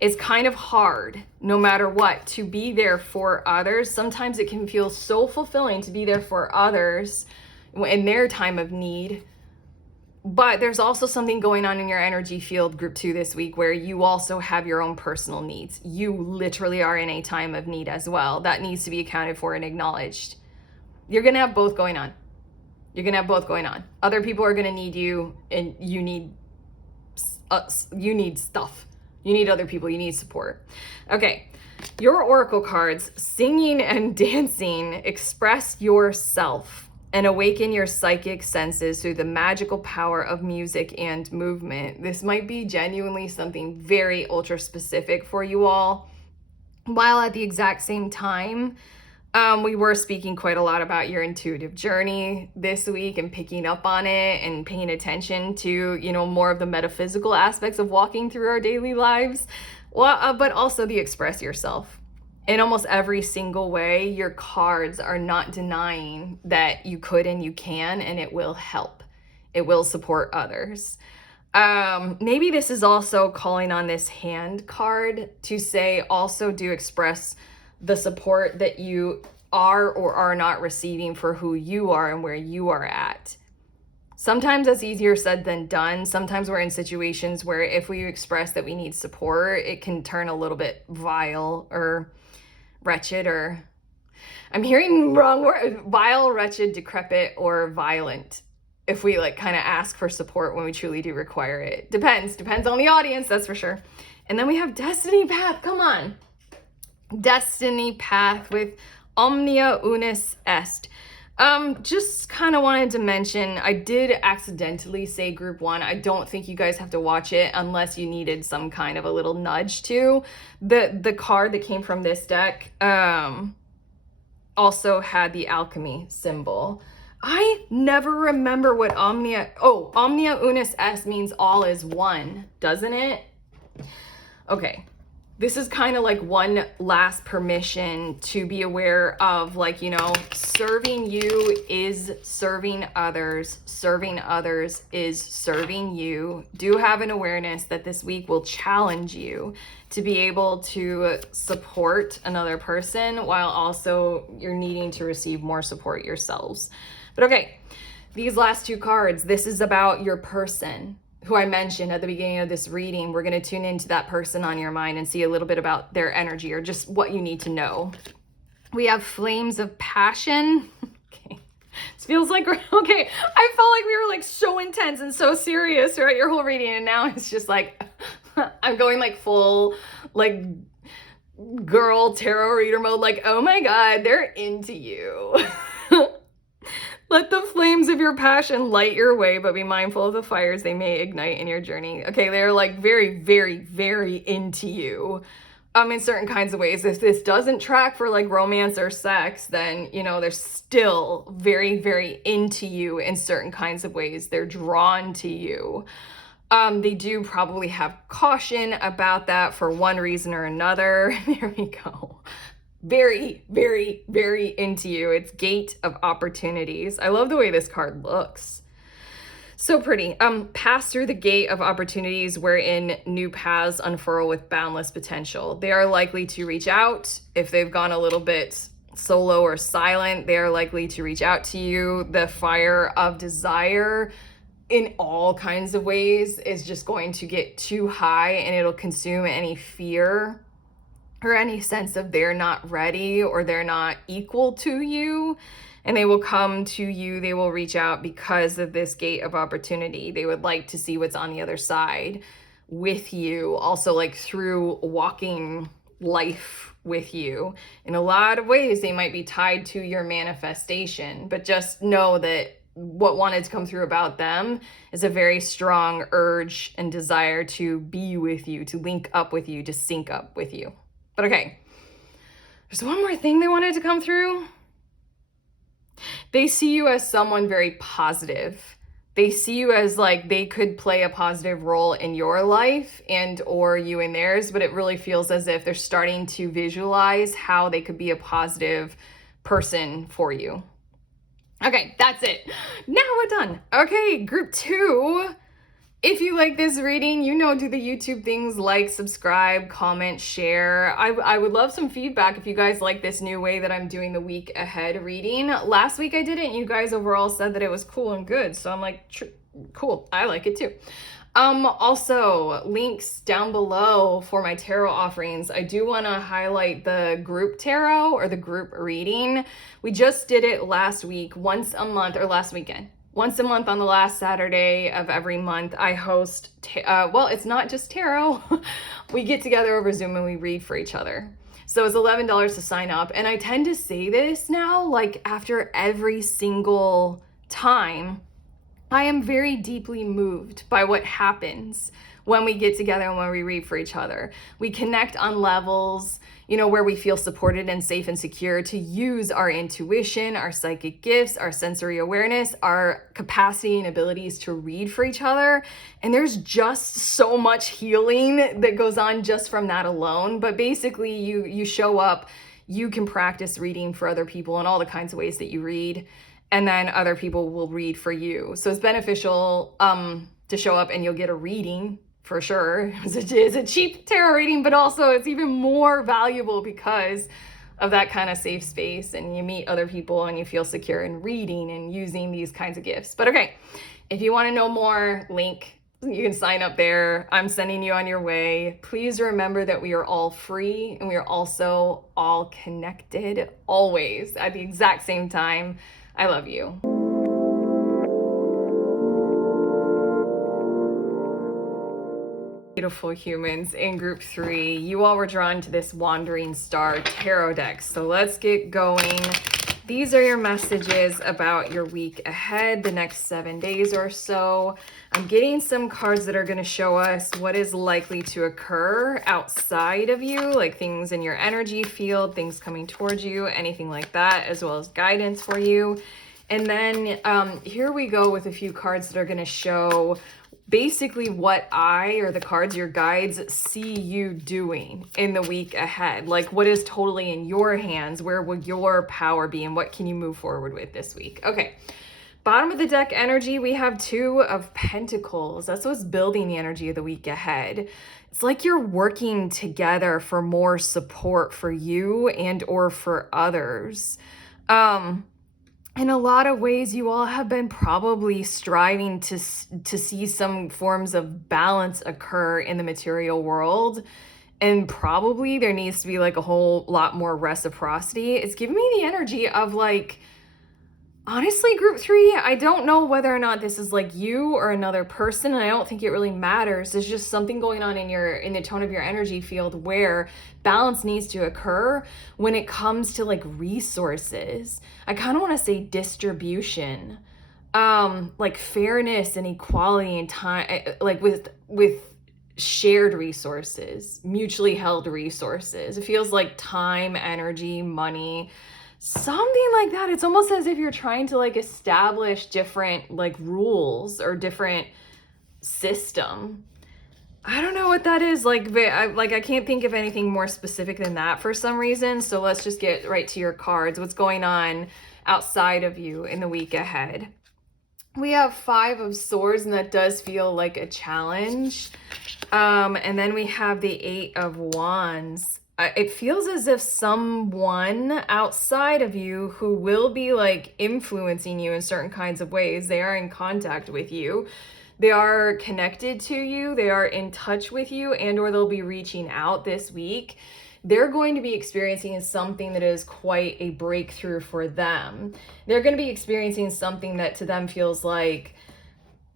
It's kind of hard, no matter what, to be there for others. Sometimes it can feel so fulfilling to be there for others in their time of need. But there's also something going on in your energy field, group 2, this week, where you also have your own personal needs. You literally are in a time of need as well. That needs to be accounted for and acknowledged. You're going to have both going on. You're going to have both going on. Other people are going to need you, and you need stuff. You need other people. You need support. Okay. Your oracle cards, singing and dancing, express yourself and awaken your psychic senses through the magical power of music and movement. This might be genuinely something very ultra specific for you all. While at the exact same time, we were speaking quite a lot about your intuitive journey this week and picking up on it and paying attention to, you know, more of the metaphysical aspects of walking through our daily lives, but also the express yourself. in almost every single way, your cards are not denying that you could and you can, and it will help. It will support others. Maybe this is also calling on this hand card to say also do express the support that you are or are not receiving for who you are and where you are at. Sometimes that's easier said than done. Sometimes we're in situations where if we express that we need support, it can turn a little bit vile or wretched, or I'm hearing wrong word, vile, wretched, decrepit, or violent. If we like kind of ask for support when we truly do require it. Depends on the audience, that's for sure. And then we have Destiny Path, come on. Destiny Path with Omnia Unis Est. Just kind of wanted to mention, I did accidentally say group 1. I don't think you guys have to watch it unless you needed some kind of a little nudge to. The card that came from this deck also had the alchemy symbol. I never remember what Omnia Unis Est means all is one, doesn't it? Okay. This is kind of like one last permission to be aware of, like, you know, serving you is serving others. Serving others is serving you. Do have an awareness that this week will challenge you to be able to support another person while also you're needing to receive more support yourselves. But okay, these last 2 cards, this is about your person who I mentioned at the beginning of this reading. We're going to tune into that person on your mind and see a little bit about their energy or just what you need to know. We have Flames of Passion. Okay. This feels like, okay, I felt like we were like so intense and so serious throughout your whole reading, and now it's just like, I'm going like full, like, girl tarot reader mode, like, oh my God, they're into you. Let the flames of your passion light your way, but be mindful of the fires they may ignite in your journey. Okay, they're like very, very, very into you in certain kinds of ways. If this doesn't track for like romance or sex, then, you know, they're still very, very into you in certain kinds of ways. They're drawn to you. They do probably have caution about that for one reason or another. There we go. Very, very, very into you. It's Gate of Opportunities. I love the way this card looks. So pretty. Pass through the gate of opportunities wherein new paths unfurl with boundless potential. They are likely to reach out. If they've gone a little bit solo or silent, they are likely to reach out to you. The fire of desire in all kinds of ways is just going to get too high, and it'll consume any fear or any sense of they're not ready or they're not equal to you, and they will come to you. They will reach out because of this gate of opportunity. They would like to see what's on the other side with you, also like through walking life with you. In a lot of ways, they might be tied to your manifestation, but just know that what wanted to come through about them is a very strong urge and desire to be with you, to link up with you, to sync up with you. But okay, there's one more thing they wanted to come through. They see you as someone very positive. They see you as like they could play a positive role in your life and or you in theirs, but it really feels as if they're starting to visualize how they could be a positive person for you. Okay, that's it. Now we're done. Okay, group 2. If you like this reading, you know, do the YouTube things like subscribe, comment, share. I would love some feedback if you guys like this new way that I'm doing the week ahead reading. Last week I did it and you guys overall said that it was cool and good. So I'm like, cool, I like it too. Also, links down below for my tarot offerings. I do want to highlight the group tarot or the group reading. We just did it last week, once a month, or last weekend. Once a month on the last Saturday of every month, I host, well, it's not just tarot. We get together over Zoom and we read for each other. So it's $11 to sign up. And I tend to say this now, like after every single time I am very deeply moved by what happens when we get together and when we read for each other. We connect on levels, where we feel supported and safe and secure to use our intuition, our psychic gifts, our sensory awareness, our capacity and abilities to read for each other. And there's just so much healing that goes on just from that alone. But basically, you show up, you can practice reading for other people in all the kinds of ways that you read, and then other people will read for you. So it's beneficial to show up and you'll get a reading for sure. It's a cheap tarot reading, but also it's even more valuable because of that kind of safe space, and you meet other people and you feel secure in reading and using these kinds of gifts. But okay, if you want to know more, link, you can sign up there. I'm sending you on your way. Please remember that we are all free and we are also all connected always at the exact same time. I love you. Beautiful humans in group 3, you all were drawn to this Wandering Star tarot deck. So let's get going. These are your messages about your week ahead, the next 7 days or so. I'm getting some cards that are going to show us what is likely to occur outside of you, like things in your energy field, things coming towards you, anything like that, as well as guidance for you. And then here we go with a few cards that are going to show basically what the cards, your guides, see you doing in the week ahead. Like what is totally in your hands, where will your power be, and what can you move forward with this week? Okay, bottom of the deck energy, we have 2 of Pentacles. That's what's building the energy of the week ahead. It's like you're working together for more support for you and or for others. In a lot of ways, you all have been probably striving to see some forms of balance occur in the material world. And probably there needs to be like a whole lot more reciprocity. It's giving me the energy of like, honestly, group 3, I don't know whether or not this is like you or another person, and I don't think it really matters. There's just something going on in the tone of your energy field where balance needs to occur when it comes to like resources. I kind of want to say distribution, like fairness and equality and time, like with shared resources, mutually held resources. It feels like time, energy, money, something like that. It's almost as if you're trying to like establish different like rules or different system. I don't know what that is. I can't think of anything more specific than that for some reason. So let's just get right to your cards. What's going on outside of you in the week ahead? We have 5 of Swords, and that does feel like a challenge. And then we have the 8 of Wands. It feels as if someone outside of you who will be like influencing you in certain kinds of ways, they are in contact with you, they are connected to you, they are in touch with you, and or they'll be reaching out this week. They're going to be experiencing something that is quite a breakthrough for them. They're going to be experiencing something that to them feels like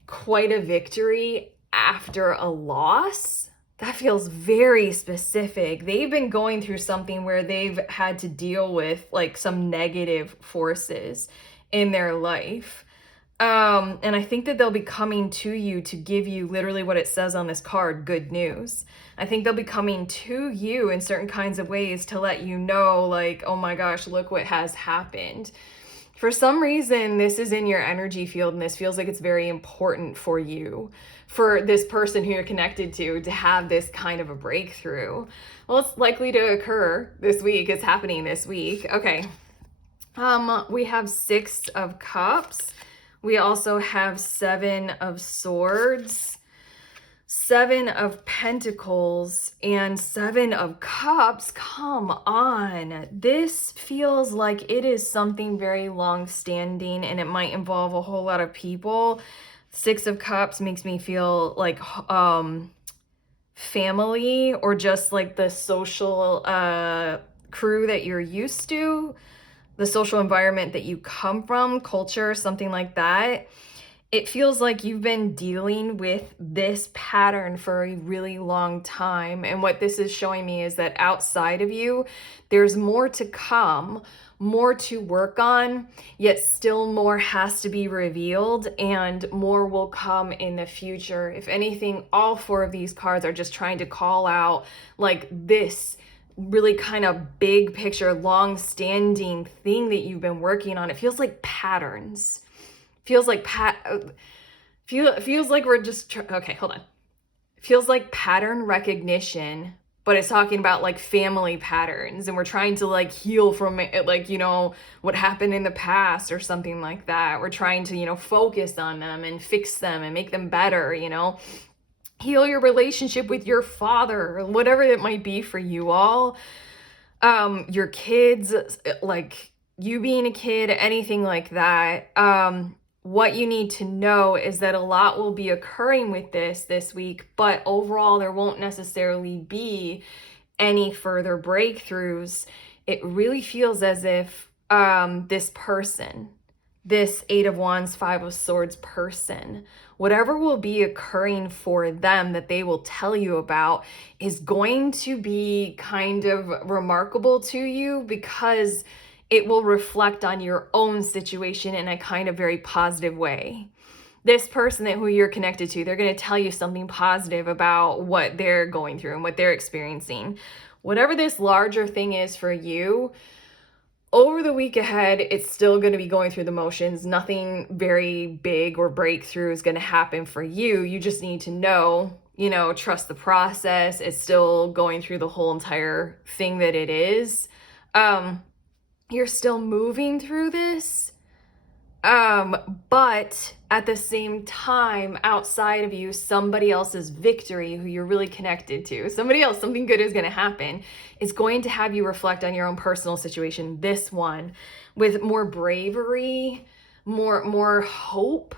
quite a victory after a loss. That feels very specific. They've been going through something where they've had to deal with like some negative forces in their life. And I think that they'll be coming to you to give you literally what it says on this card, good news. I think they'll be coming to you in certain kinds of ways to let you know like, oh my gosh, look what has happened. For some reason, this is in your energy field, and this feels like it's very important for you, for this person who you're connected to have this kind of a breakthrough. Well, it's likely to occur this week. It's happening this week. Okay. We have 6 of Cups. We also have 7 of Swords, 7 of Pentacles, and 7 of Cups. Come on. This feels like it is something very long-standing, and it might involve a whole lot of people. 6 of Cups makes me feel like family, or just like the social crew that you're used to, the social environment that you come from, culture, something like that. It feels like you've been dealing with this pattern for a really long time. And what this is showing me is that outside of you, there's more to come more to work on, yet still more has to be revealed and more will come in the future. If anything, all four of these cards are just trying to call out like this really kind of big picture, long-standing thing that you've been working on. It feels like patterns. Feels like feels like we're just okay, hold on. Feels like pattern recognition, but it's talking about like family patterns and we're trying to like heal from it, like, you know, what happened in the past or something like that. We're trying to, you know, focus on them and fix them and make them better, you know, heal your relationship with your father, whatever it might be for you all. Your kids, like you being a kid, anything like that. What you need to know is that a lot will be occurring with this week, but overall there won't necessarily be any further breakthroughs. It really feels as if this person, this Eight of Wands, Five of Swords person, whatever will be occurring for them that they will tell you about is going to be kind of remarkable to you because it will reflect on your own situation in a kind of very positive way. This person who you're connected to, they're going to tell you something positive about what they're going through and what they're experiencing. Whatever this larger thing is for you, over the week ahead, it's still going to be going through the motions. Nothing very big or breakthrough is going to happen for you. You just need to know, you know, trust the process. It's still going through the whole entire thing that it is. You're still moving through this. But at the same time, outside of you, somebody else's victory who you're really connected to, somebody else, something good is going to happen, is going to have you reflect on your own personal situation, this one, with more bravery, more hope,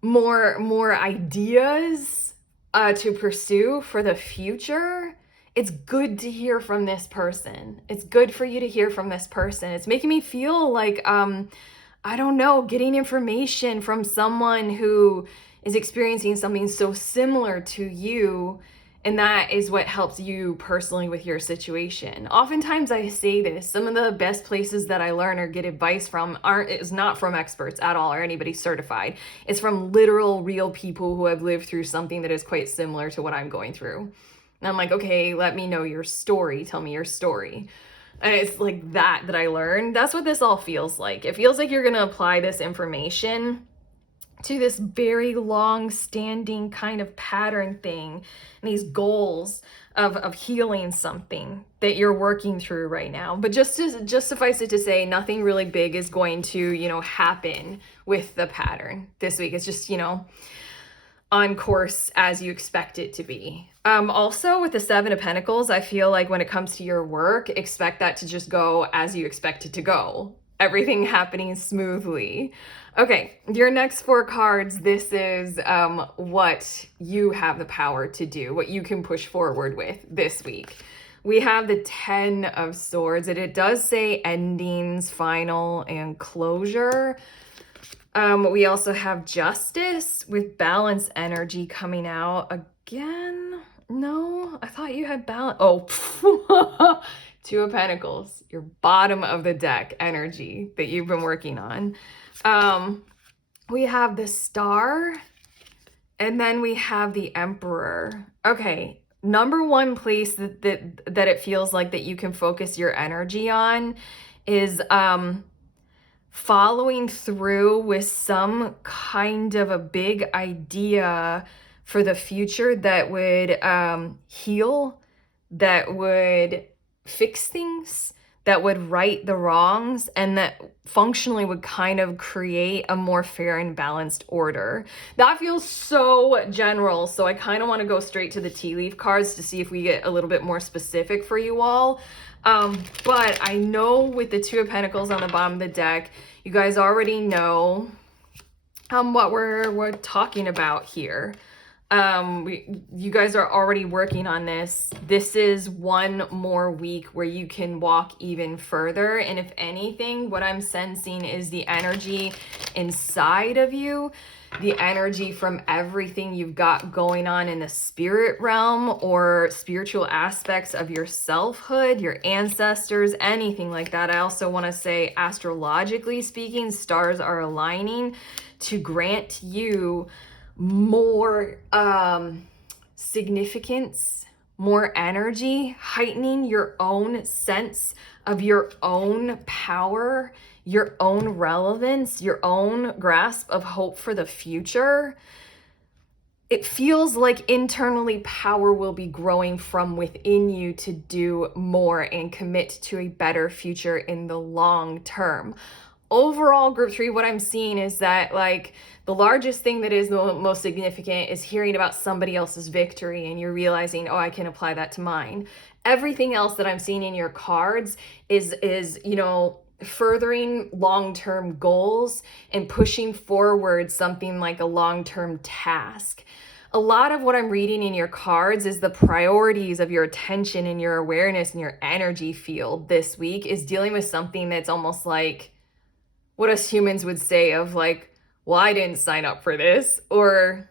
more ideas to pursue for the future. It's good to hear from this person. It's good for you to hear from this person. It's making me feel like, I don't know, getting information from someone who is experiencing something so similar to you, and that is what helps you personally with your situation. Oftentimes I say this, some of the best places that I learn or get advice from is not from experts at all or anybody certified. It's from literal, real people who have lived through something that is quite similar to what I'm going through. And I'm like, okay, let me know your story. Tell me your story. And it's like that I learned. That's what this all feels like. It feels like you're going to apply this information to this very long-standing kind of pattern thing and these goals of healing something that you're working through right now. But just suffice it to say, nothing really big is going to, you know, happen with the pattern this week. It's just, you know, on course as you expect it to be. Also with the Seven of Pentacles, I feel like when it comes to your work, expect that to just go as you expect it to go. Everything happening smoothly. Okay, your next four cards, this is what you have the power to do, what you can push forward with this week. We have the Ten of Swords, and it does say endings, final, and closure. We also have Justice with balance energy coming out again. No, I thought you had balance. Oh, Two of Pentacles, your bottom of the deck energy that you've been working on. We have the Star, and then we have the Emperor. Okay, number one place that it feels like that you can focus your energy on is following through with some kind of a big idea for the future that would heal, that would fix things, that would right the wrongs, and that functionally would kind of create a more fair and balanced order. That feels so general, so I kind of want to go straight to the tea leaf cards to see if we get a little bit more specific for you all. But I know with the Two of Pentacles on the bottom of the deck, you guys already know what we're talking about here. You guys are already working on this. This is one more week where you can walk even further. And if anything, what I'm sensing is the energy inside of you, the energy from everything you've got going on in the spirit realm or spiritual aspects of your selfhood, your ancestors, anything like that. I also want to say, astrologically speaking, stars are aligning to grant you more significance, more energy, heightening your own sense of your own power, your own relevance, your own grasp of hope for the future. It feels like internally power will be growing from within you to do more and commit to a better future in the long term. Overall, group 3, what I'm seeing is that like the largest thing that is the most significant is hearing about somebody else's victory and you're realizing, oh, I can apply that to mine. Everything else that I'm seeing in your cards is furthering long-term goals and pushing forward something like a long-term task. A lot of what I'm reading in your cards is the priorities of your attention and your awareness and your energy field this week is dealing with something that's almost like what us humans would say of like, well, I didn't sign up for this, or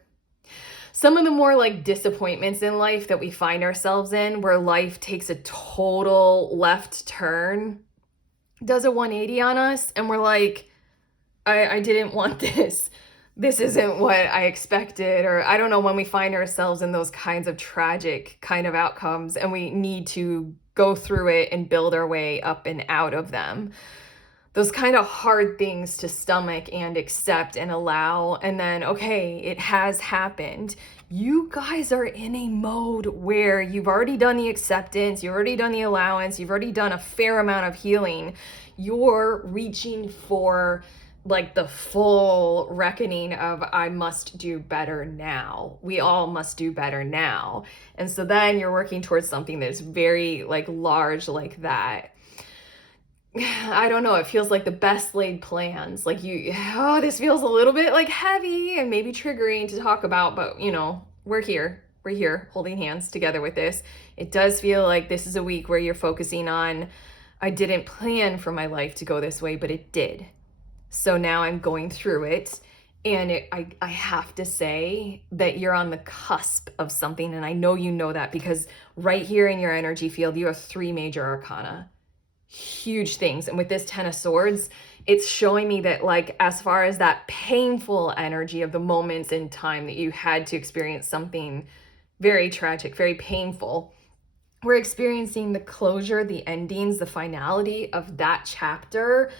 some of the more like disappointments in life that we find ourselves in where life takes a total left turn, does a 180 on us, and we're like, I didn't want this. This isn't what I expected, or I don't know, when we find ourselves in those kinds of tragic kind of outcomes and we need to go through it and build our way up and out of them. Those kind of hard things to stomach and accept and allow. And then, okay, it has happened. You guys are in a mode where you've already done the acceptance, you've already done the allowance, you've already done a fair amount of healing. You're reaching for like the full reckoning of I must do better now. We all must do better now. And so then you're working towards something that's very like large like that. I don't know, it feels like the best laid plans. Like this feels a little bit like heavy and maybe triggering to talk about, but we're here. We're here holding hands together with this. It does feel like this is a week where you're focusing on, I didn't plan for my life to go this way, but it did. So now I'm going through it. And I have to say that you're on the cusp of something. And I know you know that because right here in your energy field, you have 3 major arcana. Huge things. And with this 10 of Swords, it's showing me that like as far as that painful energy of the moments in time that you had to experience something very tragic, very painful, we're experiencing the closure, the endings, the finality of that chapter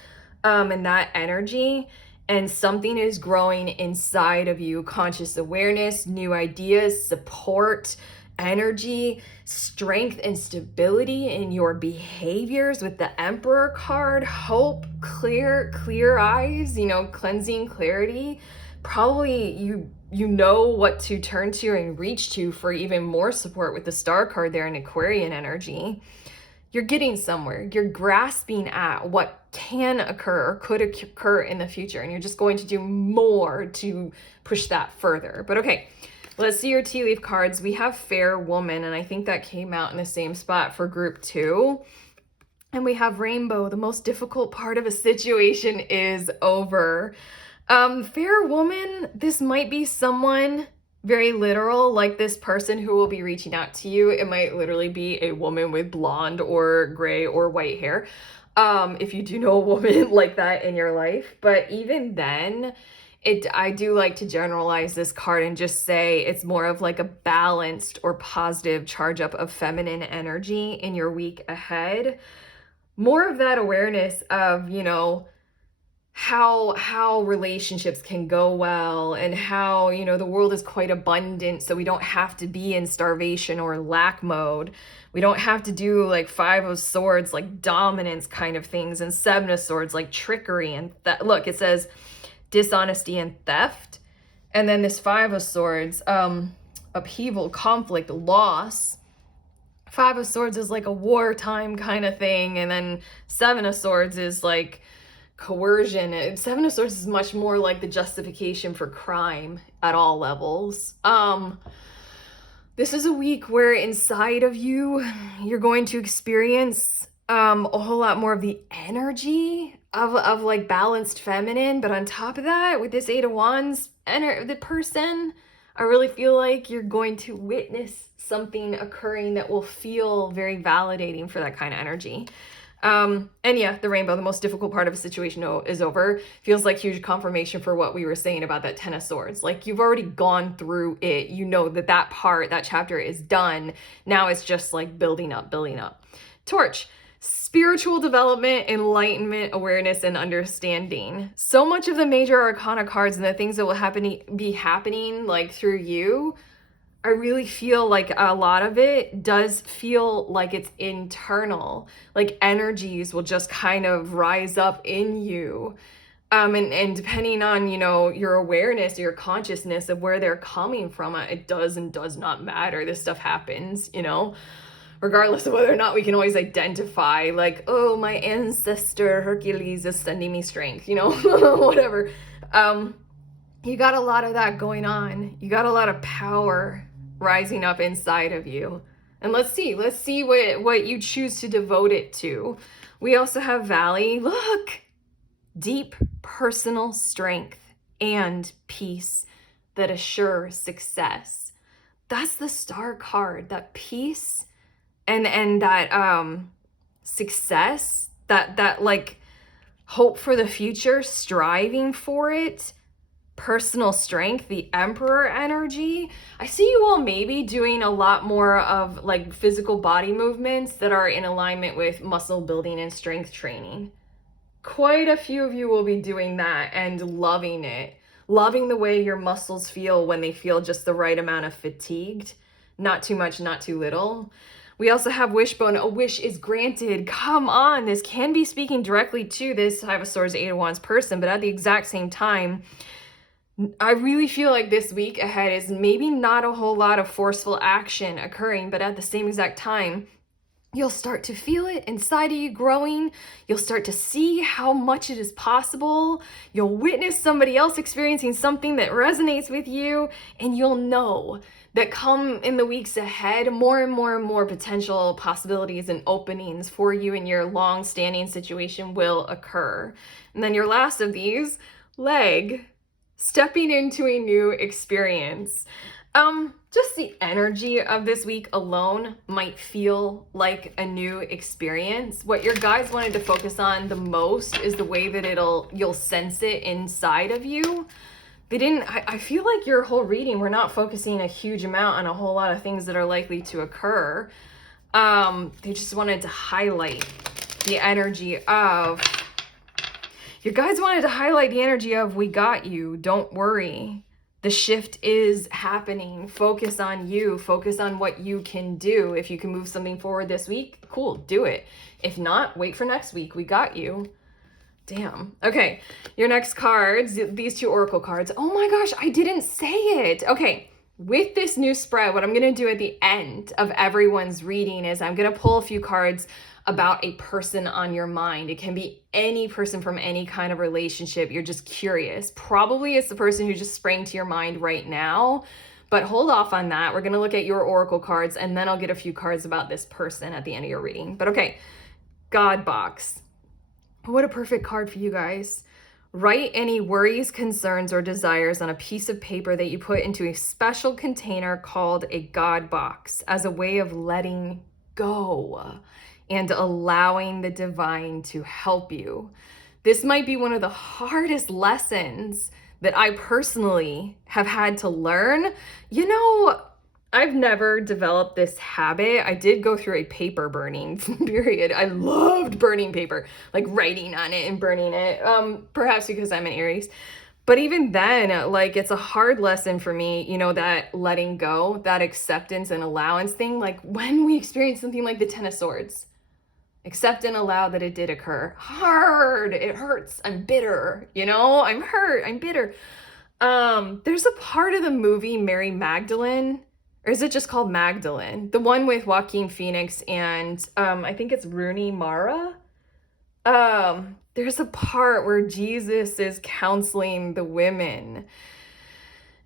and that energy. And something is growing inside of you, conscious awareness, new ideas, support, energy, strength, and stability in your behaviors with the Emperor card, hope, clear eyes, cleansing, clarity. Probably you know what to turn to and reach to for even more support with the Star card there in Aquarian energy. You're getting somewhere. You're grasping at what can occur or could occur in the future, and you're just going to do more to push that further. But okay, let's see your tea leaf cards. We have Fair Woman, and I think that came out in the same spot for group 2. And we have Rainbow. The most difficult part of a situation is over. Fair Woman, this might be someone very literal, like this person who will be reaching out to you. It might literally be a woman with blonde or gray or white hair. If you do know a woman like that in your life. But even then, I do like to generalize this card and just say it's more of like a balanced or positive charge up of feminine energy in your week ahead. More of that awareness of, how relationships can go well and how, the world is quite abundant. So we don't have to be in starvation or lack mode. We don't have to do like 5 of Swords, like dominance kind of things, and 7 of Swords, like trickery. And look, it says dishonesty and theft. And then this 5 of Swords, upheaval, conflict, loss. 5 of Swords is like a wartime kind of thing. And then 7 of Swords is like coercion. Seven of Swords is much more like the justification for crime at all levels. This is a week where inside of you, you're going to experience a whole lot more of the energy of like balanced feminine. But on top of that, with this Eight of Wands, the person, I really feel like you're going to witness something occurring that will feel very validating for that kind of energy. And yeah, the rainbow, the most difficult part of a situation is over. Feels like huge confirmation for what we were saying about that Ten of Swords. Like you've already gone through it. You know that part, that chapter is done. Now it's just like building up, building up. Torch. Spiritual development, enlightenment, awareness, and understanding. So much of the major arcana cards and the things that will be happening like through you, I really feel like a lot of it does feel like it's internal. Like energies will just kind of rise up in you. And depending on, you know, your awareness, your consciousness of where they're coming from, it does and does not matter. This stuff happens, you know, regardless of whether or not we can always identify, like, oh, my ancestor Hercules is sending me strength, you know, whatever. You got a lot of that going on. You got a lot of power rising up inside of you. And let's see what you choose to devote it to. We also have Valley. Look, deep personal strength and peace that assure success. That's the Star card, that peace and that success, that like hope for the future, striving for it. Personal strength, the Emperor energy. I see you all maybe doing a lot more of like physical body movements that are in alignment with muscle building and strength training. Quite a few of you will be doing that and loving it. Loving the way your muscles feel when they feel just the right amount of fatigued. Not too much, not too little. We also have Wishbone. A wish is granted. Come on, this can be speaking directly to this Five of Swords, Eight of Wands person, but at the exact same time, I really feel like this week ahead is maybe not a whole lot of forceful action occurring, but at the same exact time, you'll start to feel it inside of you growing. You'll start to see how much it is possible. You'll witness somebody else experiencing something that resonates with you, and you'll know that come in the weeks ahead, more and more and more potential possibilities and openings for you in your long-standing situation will occur. And then your last of these, Leg. Stepping into a new experience. Just the energy of this week alone might feel like a new experience. What your guides wanted to focus on the most is the way that you'll sense it inside of you. I feel like your whole reading, we're not focusing a huge amount on a whole lot of things that are likely to occur. They just wanted to highlight the energy of, your guides wanted to highlight the energy of, we got you, don't worry. The shift is happening. Focus on you. Focus on what you can do. If you can move something forward this week, cool, do it. If not, wait for next week. We got you. Damn. Okay, your next cards, these two oracle cards. Oh my gosh, I didn't say it. Okay, with this new spread, what I'm going to do at the end of everyone's reading is I'm going to pull a few cards about a person on your mind. It can be any person from any kind of relationship. You're just curious. Probably it's the person who just sprang to your mind right now, but hold off on that. We're going to look at your oracle cards, and then I'll get a few cards about this person at the end of your reading. But okay, God box. What a perfect card for you guys. Write any worries, concerns, or desires on a piece of paper that you put into a special container called a God box as a way of letting go and allowing the divine to help you. This might be one of the hardest lessons that I personally have had to learn. You know, I've never developed this habit. I did go through a paper burning period. I loved burning paper, like writing on it and burning it, perhaps because I'm an Aries. But even then, like, it's a hard lesson for me, you know, that letting go, that acceptance and allowance thing. Like when we experience something like the Ten of Swords, accept and allow that it did occur. Hard, it hurts, I'm bitter, you know, I'm hurt, I'm bitter. There's a part of the movie Mary Magdalene, or is it just called Magdalene? The one with Joaquin Phoenix and I think it's Rooney Mara. There's a part where Jesus is counseling the women,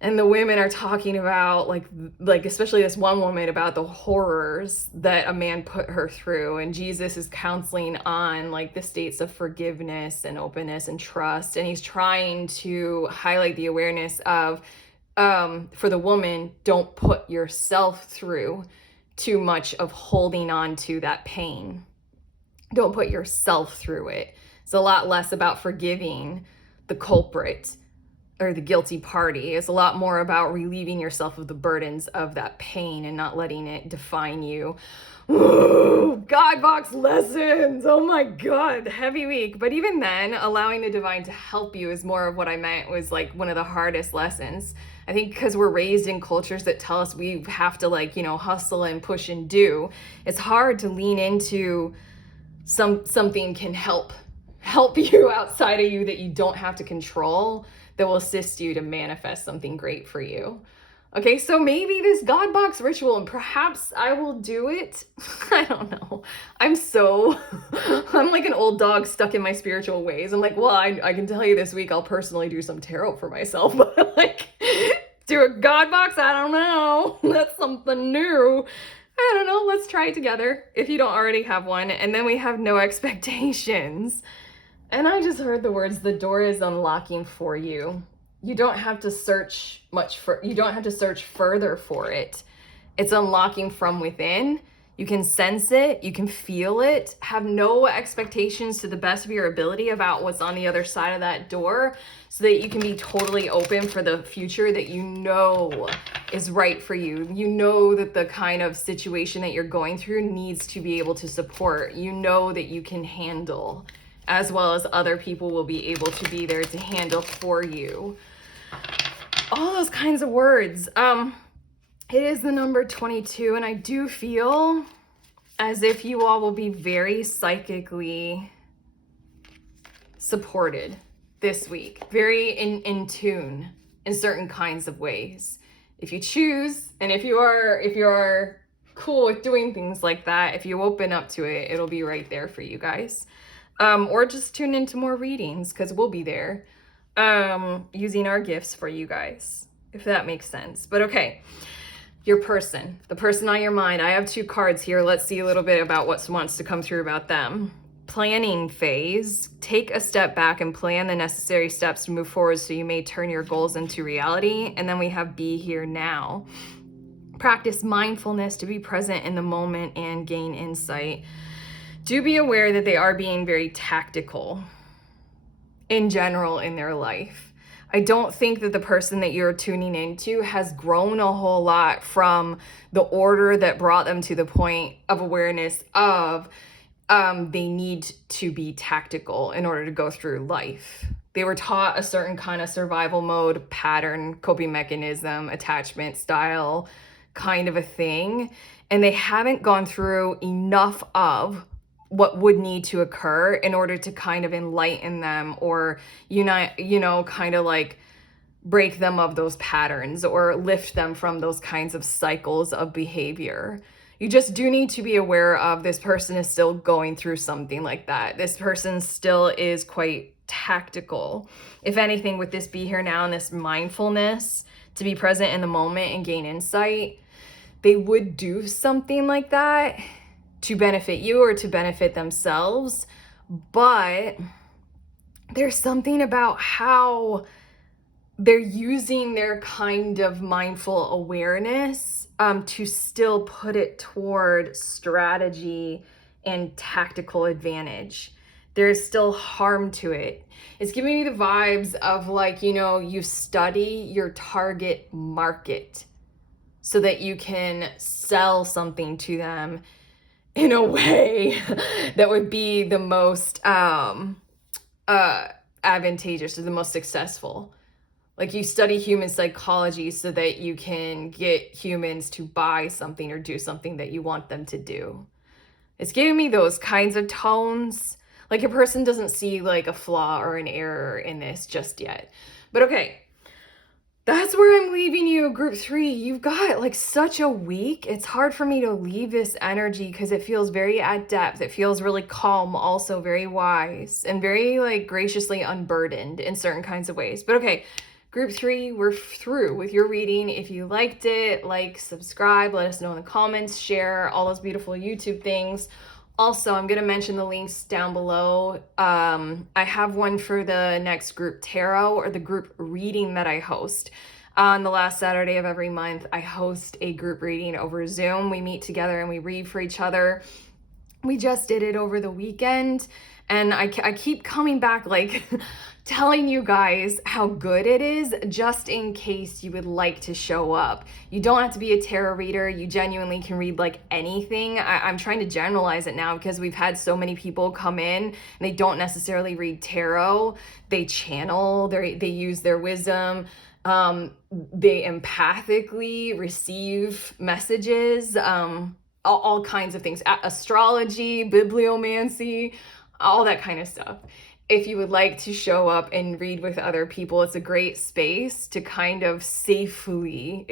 and the women are talking about like especially this one woman about the horrors that a man put her through, and Jesus is counseling on like the states of forgiveness and openness and trust, and he's trying to highlight the awareness of for the woman, don't put yourself through too much of holding on to that pain. Don't put yourself through it. It's a lot less about forgiving the culprit or the guilty party. It's a lot more about relieving yourself of the burdens of that pain and not letting it define you. Ooh, God box lessons. Oh my God, heavy week. But even then, allowing the divine to help you is more of what I meant was like one of the hardest lessons. I think because we're raised in cultures that tell us we have to like, hustle and push and do. It's hard to lean into something can help you outside of you that you don't have to control, that will assist you to manifest something great for you. Okay, so maybe this God box ritual, and perhaps I will do it. I don't know. I'm like an old dog stuck in my spiritual ways. I'm like, well, I can tell you this week I'll personally do some tarot for myself, but like, do a God box? I don't know. That's something new. I don't know. Let's try it together if you don't already have one. And then we have no expectations. And I just heard the words, the door is unlocking for you. You don't have to search you don't have to search further for it. It's unlocking from within. You can sense it, you can feel it. Have no expectations to the best of your ability about what's on the other side of that door, so that you can be totally open for the future that you know is right for you. You know that the kind of situation that you're going through needs to be able to support. You know that you can handle, as well as other people will be able to be there to handle for you. All those kinds of words. It is the number 22, and I do feel as if you all will be very psychically supported this week, very in tune in certain kinds of ways. If you choose, and if you are cool with doing things like that, if you open up to it, it'll be right there for you guys. Or just tune into more readings, because we'll be there using our gifts for you guys, if that makes sense. But okay, your person, the person on your mind. I have 2 cards here. Let's see a little bit about what wants to come through about them. Planning phase. Take a step back and plan the necessary steps to move forward so you may turn your goals into reality. And then we have be here now. Practice mindfulness to be present in the moment and gain insight. Do be aware that they are being very tactical in general in their life. I don't think that the person that you're tuning into has grown a whole lot from the order that brought them to the point of awareness of they need to be tactical in order to go through life. They were taught a certain kind of survival mode, pattern, coping mechanism, attachment style kind of a thing, and they haven't gone through enough of what would need to occur in order to kind of enlighten them or unite, kind of like break them of those patterns or lift them from those kinds of cycles of behavior. You just do need to be aware of this person is still going through something like that. This person still is quite tactical. If anything, with this be here now and this mindfulness to be present in the moment and gain insight, they would do something like that to benefit you or to benefit themselves. But there's something about how they're using their kind of mindful awareness to still put it toward strategy and tactical advantage. There's still harm to it. It's giving me the vibes of like, you study your target market so that you can sell something to them in a way that would be the most advantageous or the most successful. Like you study human psychology so that you can get humans to buy something or do something that you want them to do. It's giving me those kinds of tones. Like a person doesn't see like a flaw or an error in this just yet. But okay, That's where I'm leaving you, group 3. You've got like such a week. It's hard for me to leave this energy because it feels very at depth. It feels really calm, also very wise, and very like graciously unburdened in certain kinds of ways. But okay, group 3, we're through with your reading. If you liked it, like, subscribe, let us know in the comments, share all those beautiful YouTube things. Also, I'm going to mention the links down below. I have one for the next group tarot, or the group reading that I host. On the last Saturday of every month, I host a group reading over Zoom. We meet together and we read for each other. We just did it over the weekend, and I keep coming back, like, telling you guys how good it is, just in case you would like to show up. You don't have to be a tarot reader. You genuinely can read like anything. I'm trying to generalize it now because we've had so many people come in and they don't necessarily read tarot. They channel, they use their wisdom. They empathically receive messages. All kinds of things, astrology, bibliomancy, all that kind of stuff. If you would like to show up and read with other people, it's a great space to kind of safely,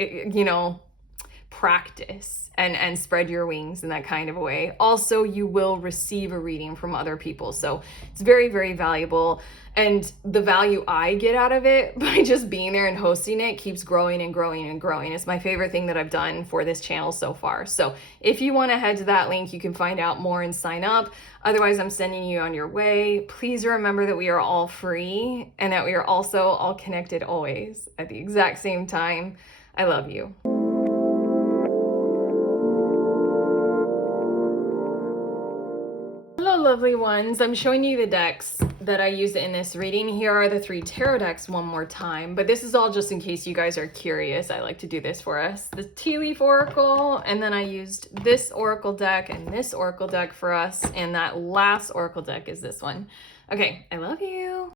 practice and spread your wings in that kind of a way. Also, you will receive a reading from other people. So it's very, very valuable. And the value I get out of it by just being there and hosting it keeps growing and growing and growing. It's my favorite thing that I've done for this channel so far. So if you want to head to that link, you can find out more and sign up. Otherwise, I'm sending you on your way. Please remember that we are all free and that we are also all connected always at the exact same time. I love you. Hello, lovely ones. I'm showing you the decks that I used in this reading. Here are the 3 tarot decks one more time, but this is all just in case you guys are curious. I like to do this for us. The Tea Leaf Oracle, and then I used this Oracle deck and this Oracle deck for us, and that last Oracle deck is this one. Okay, I love you.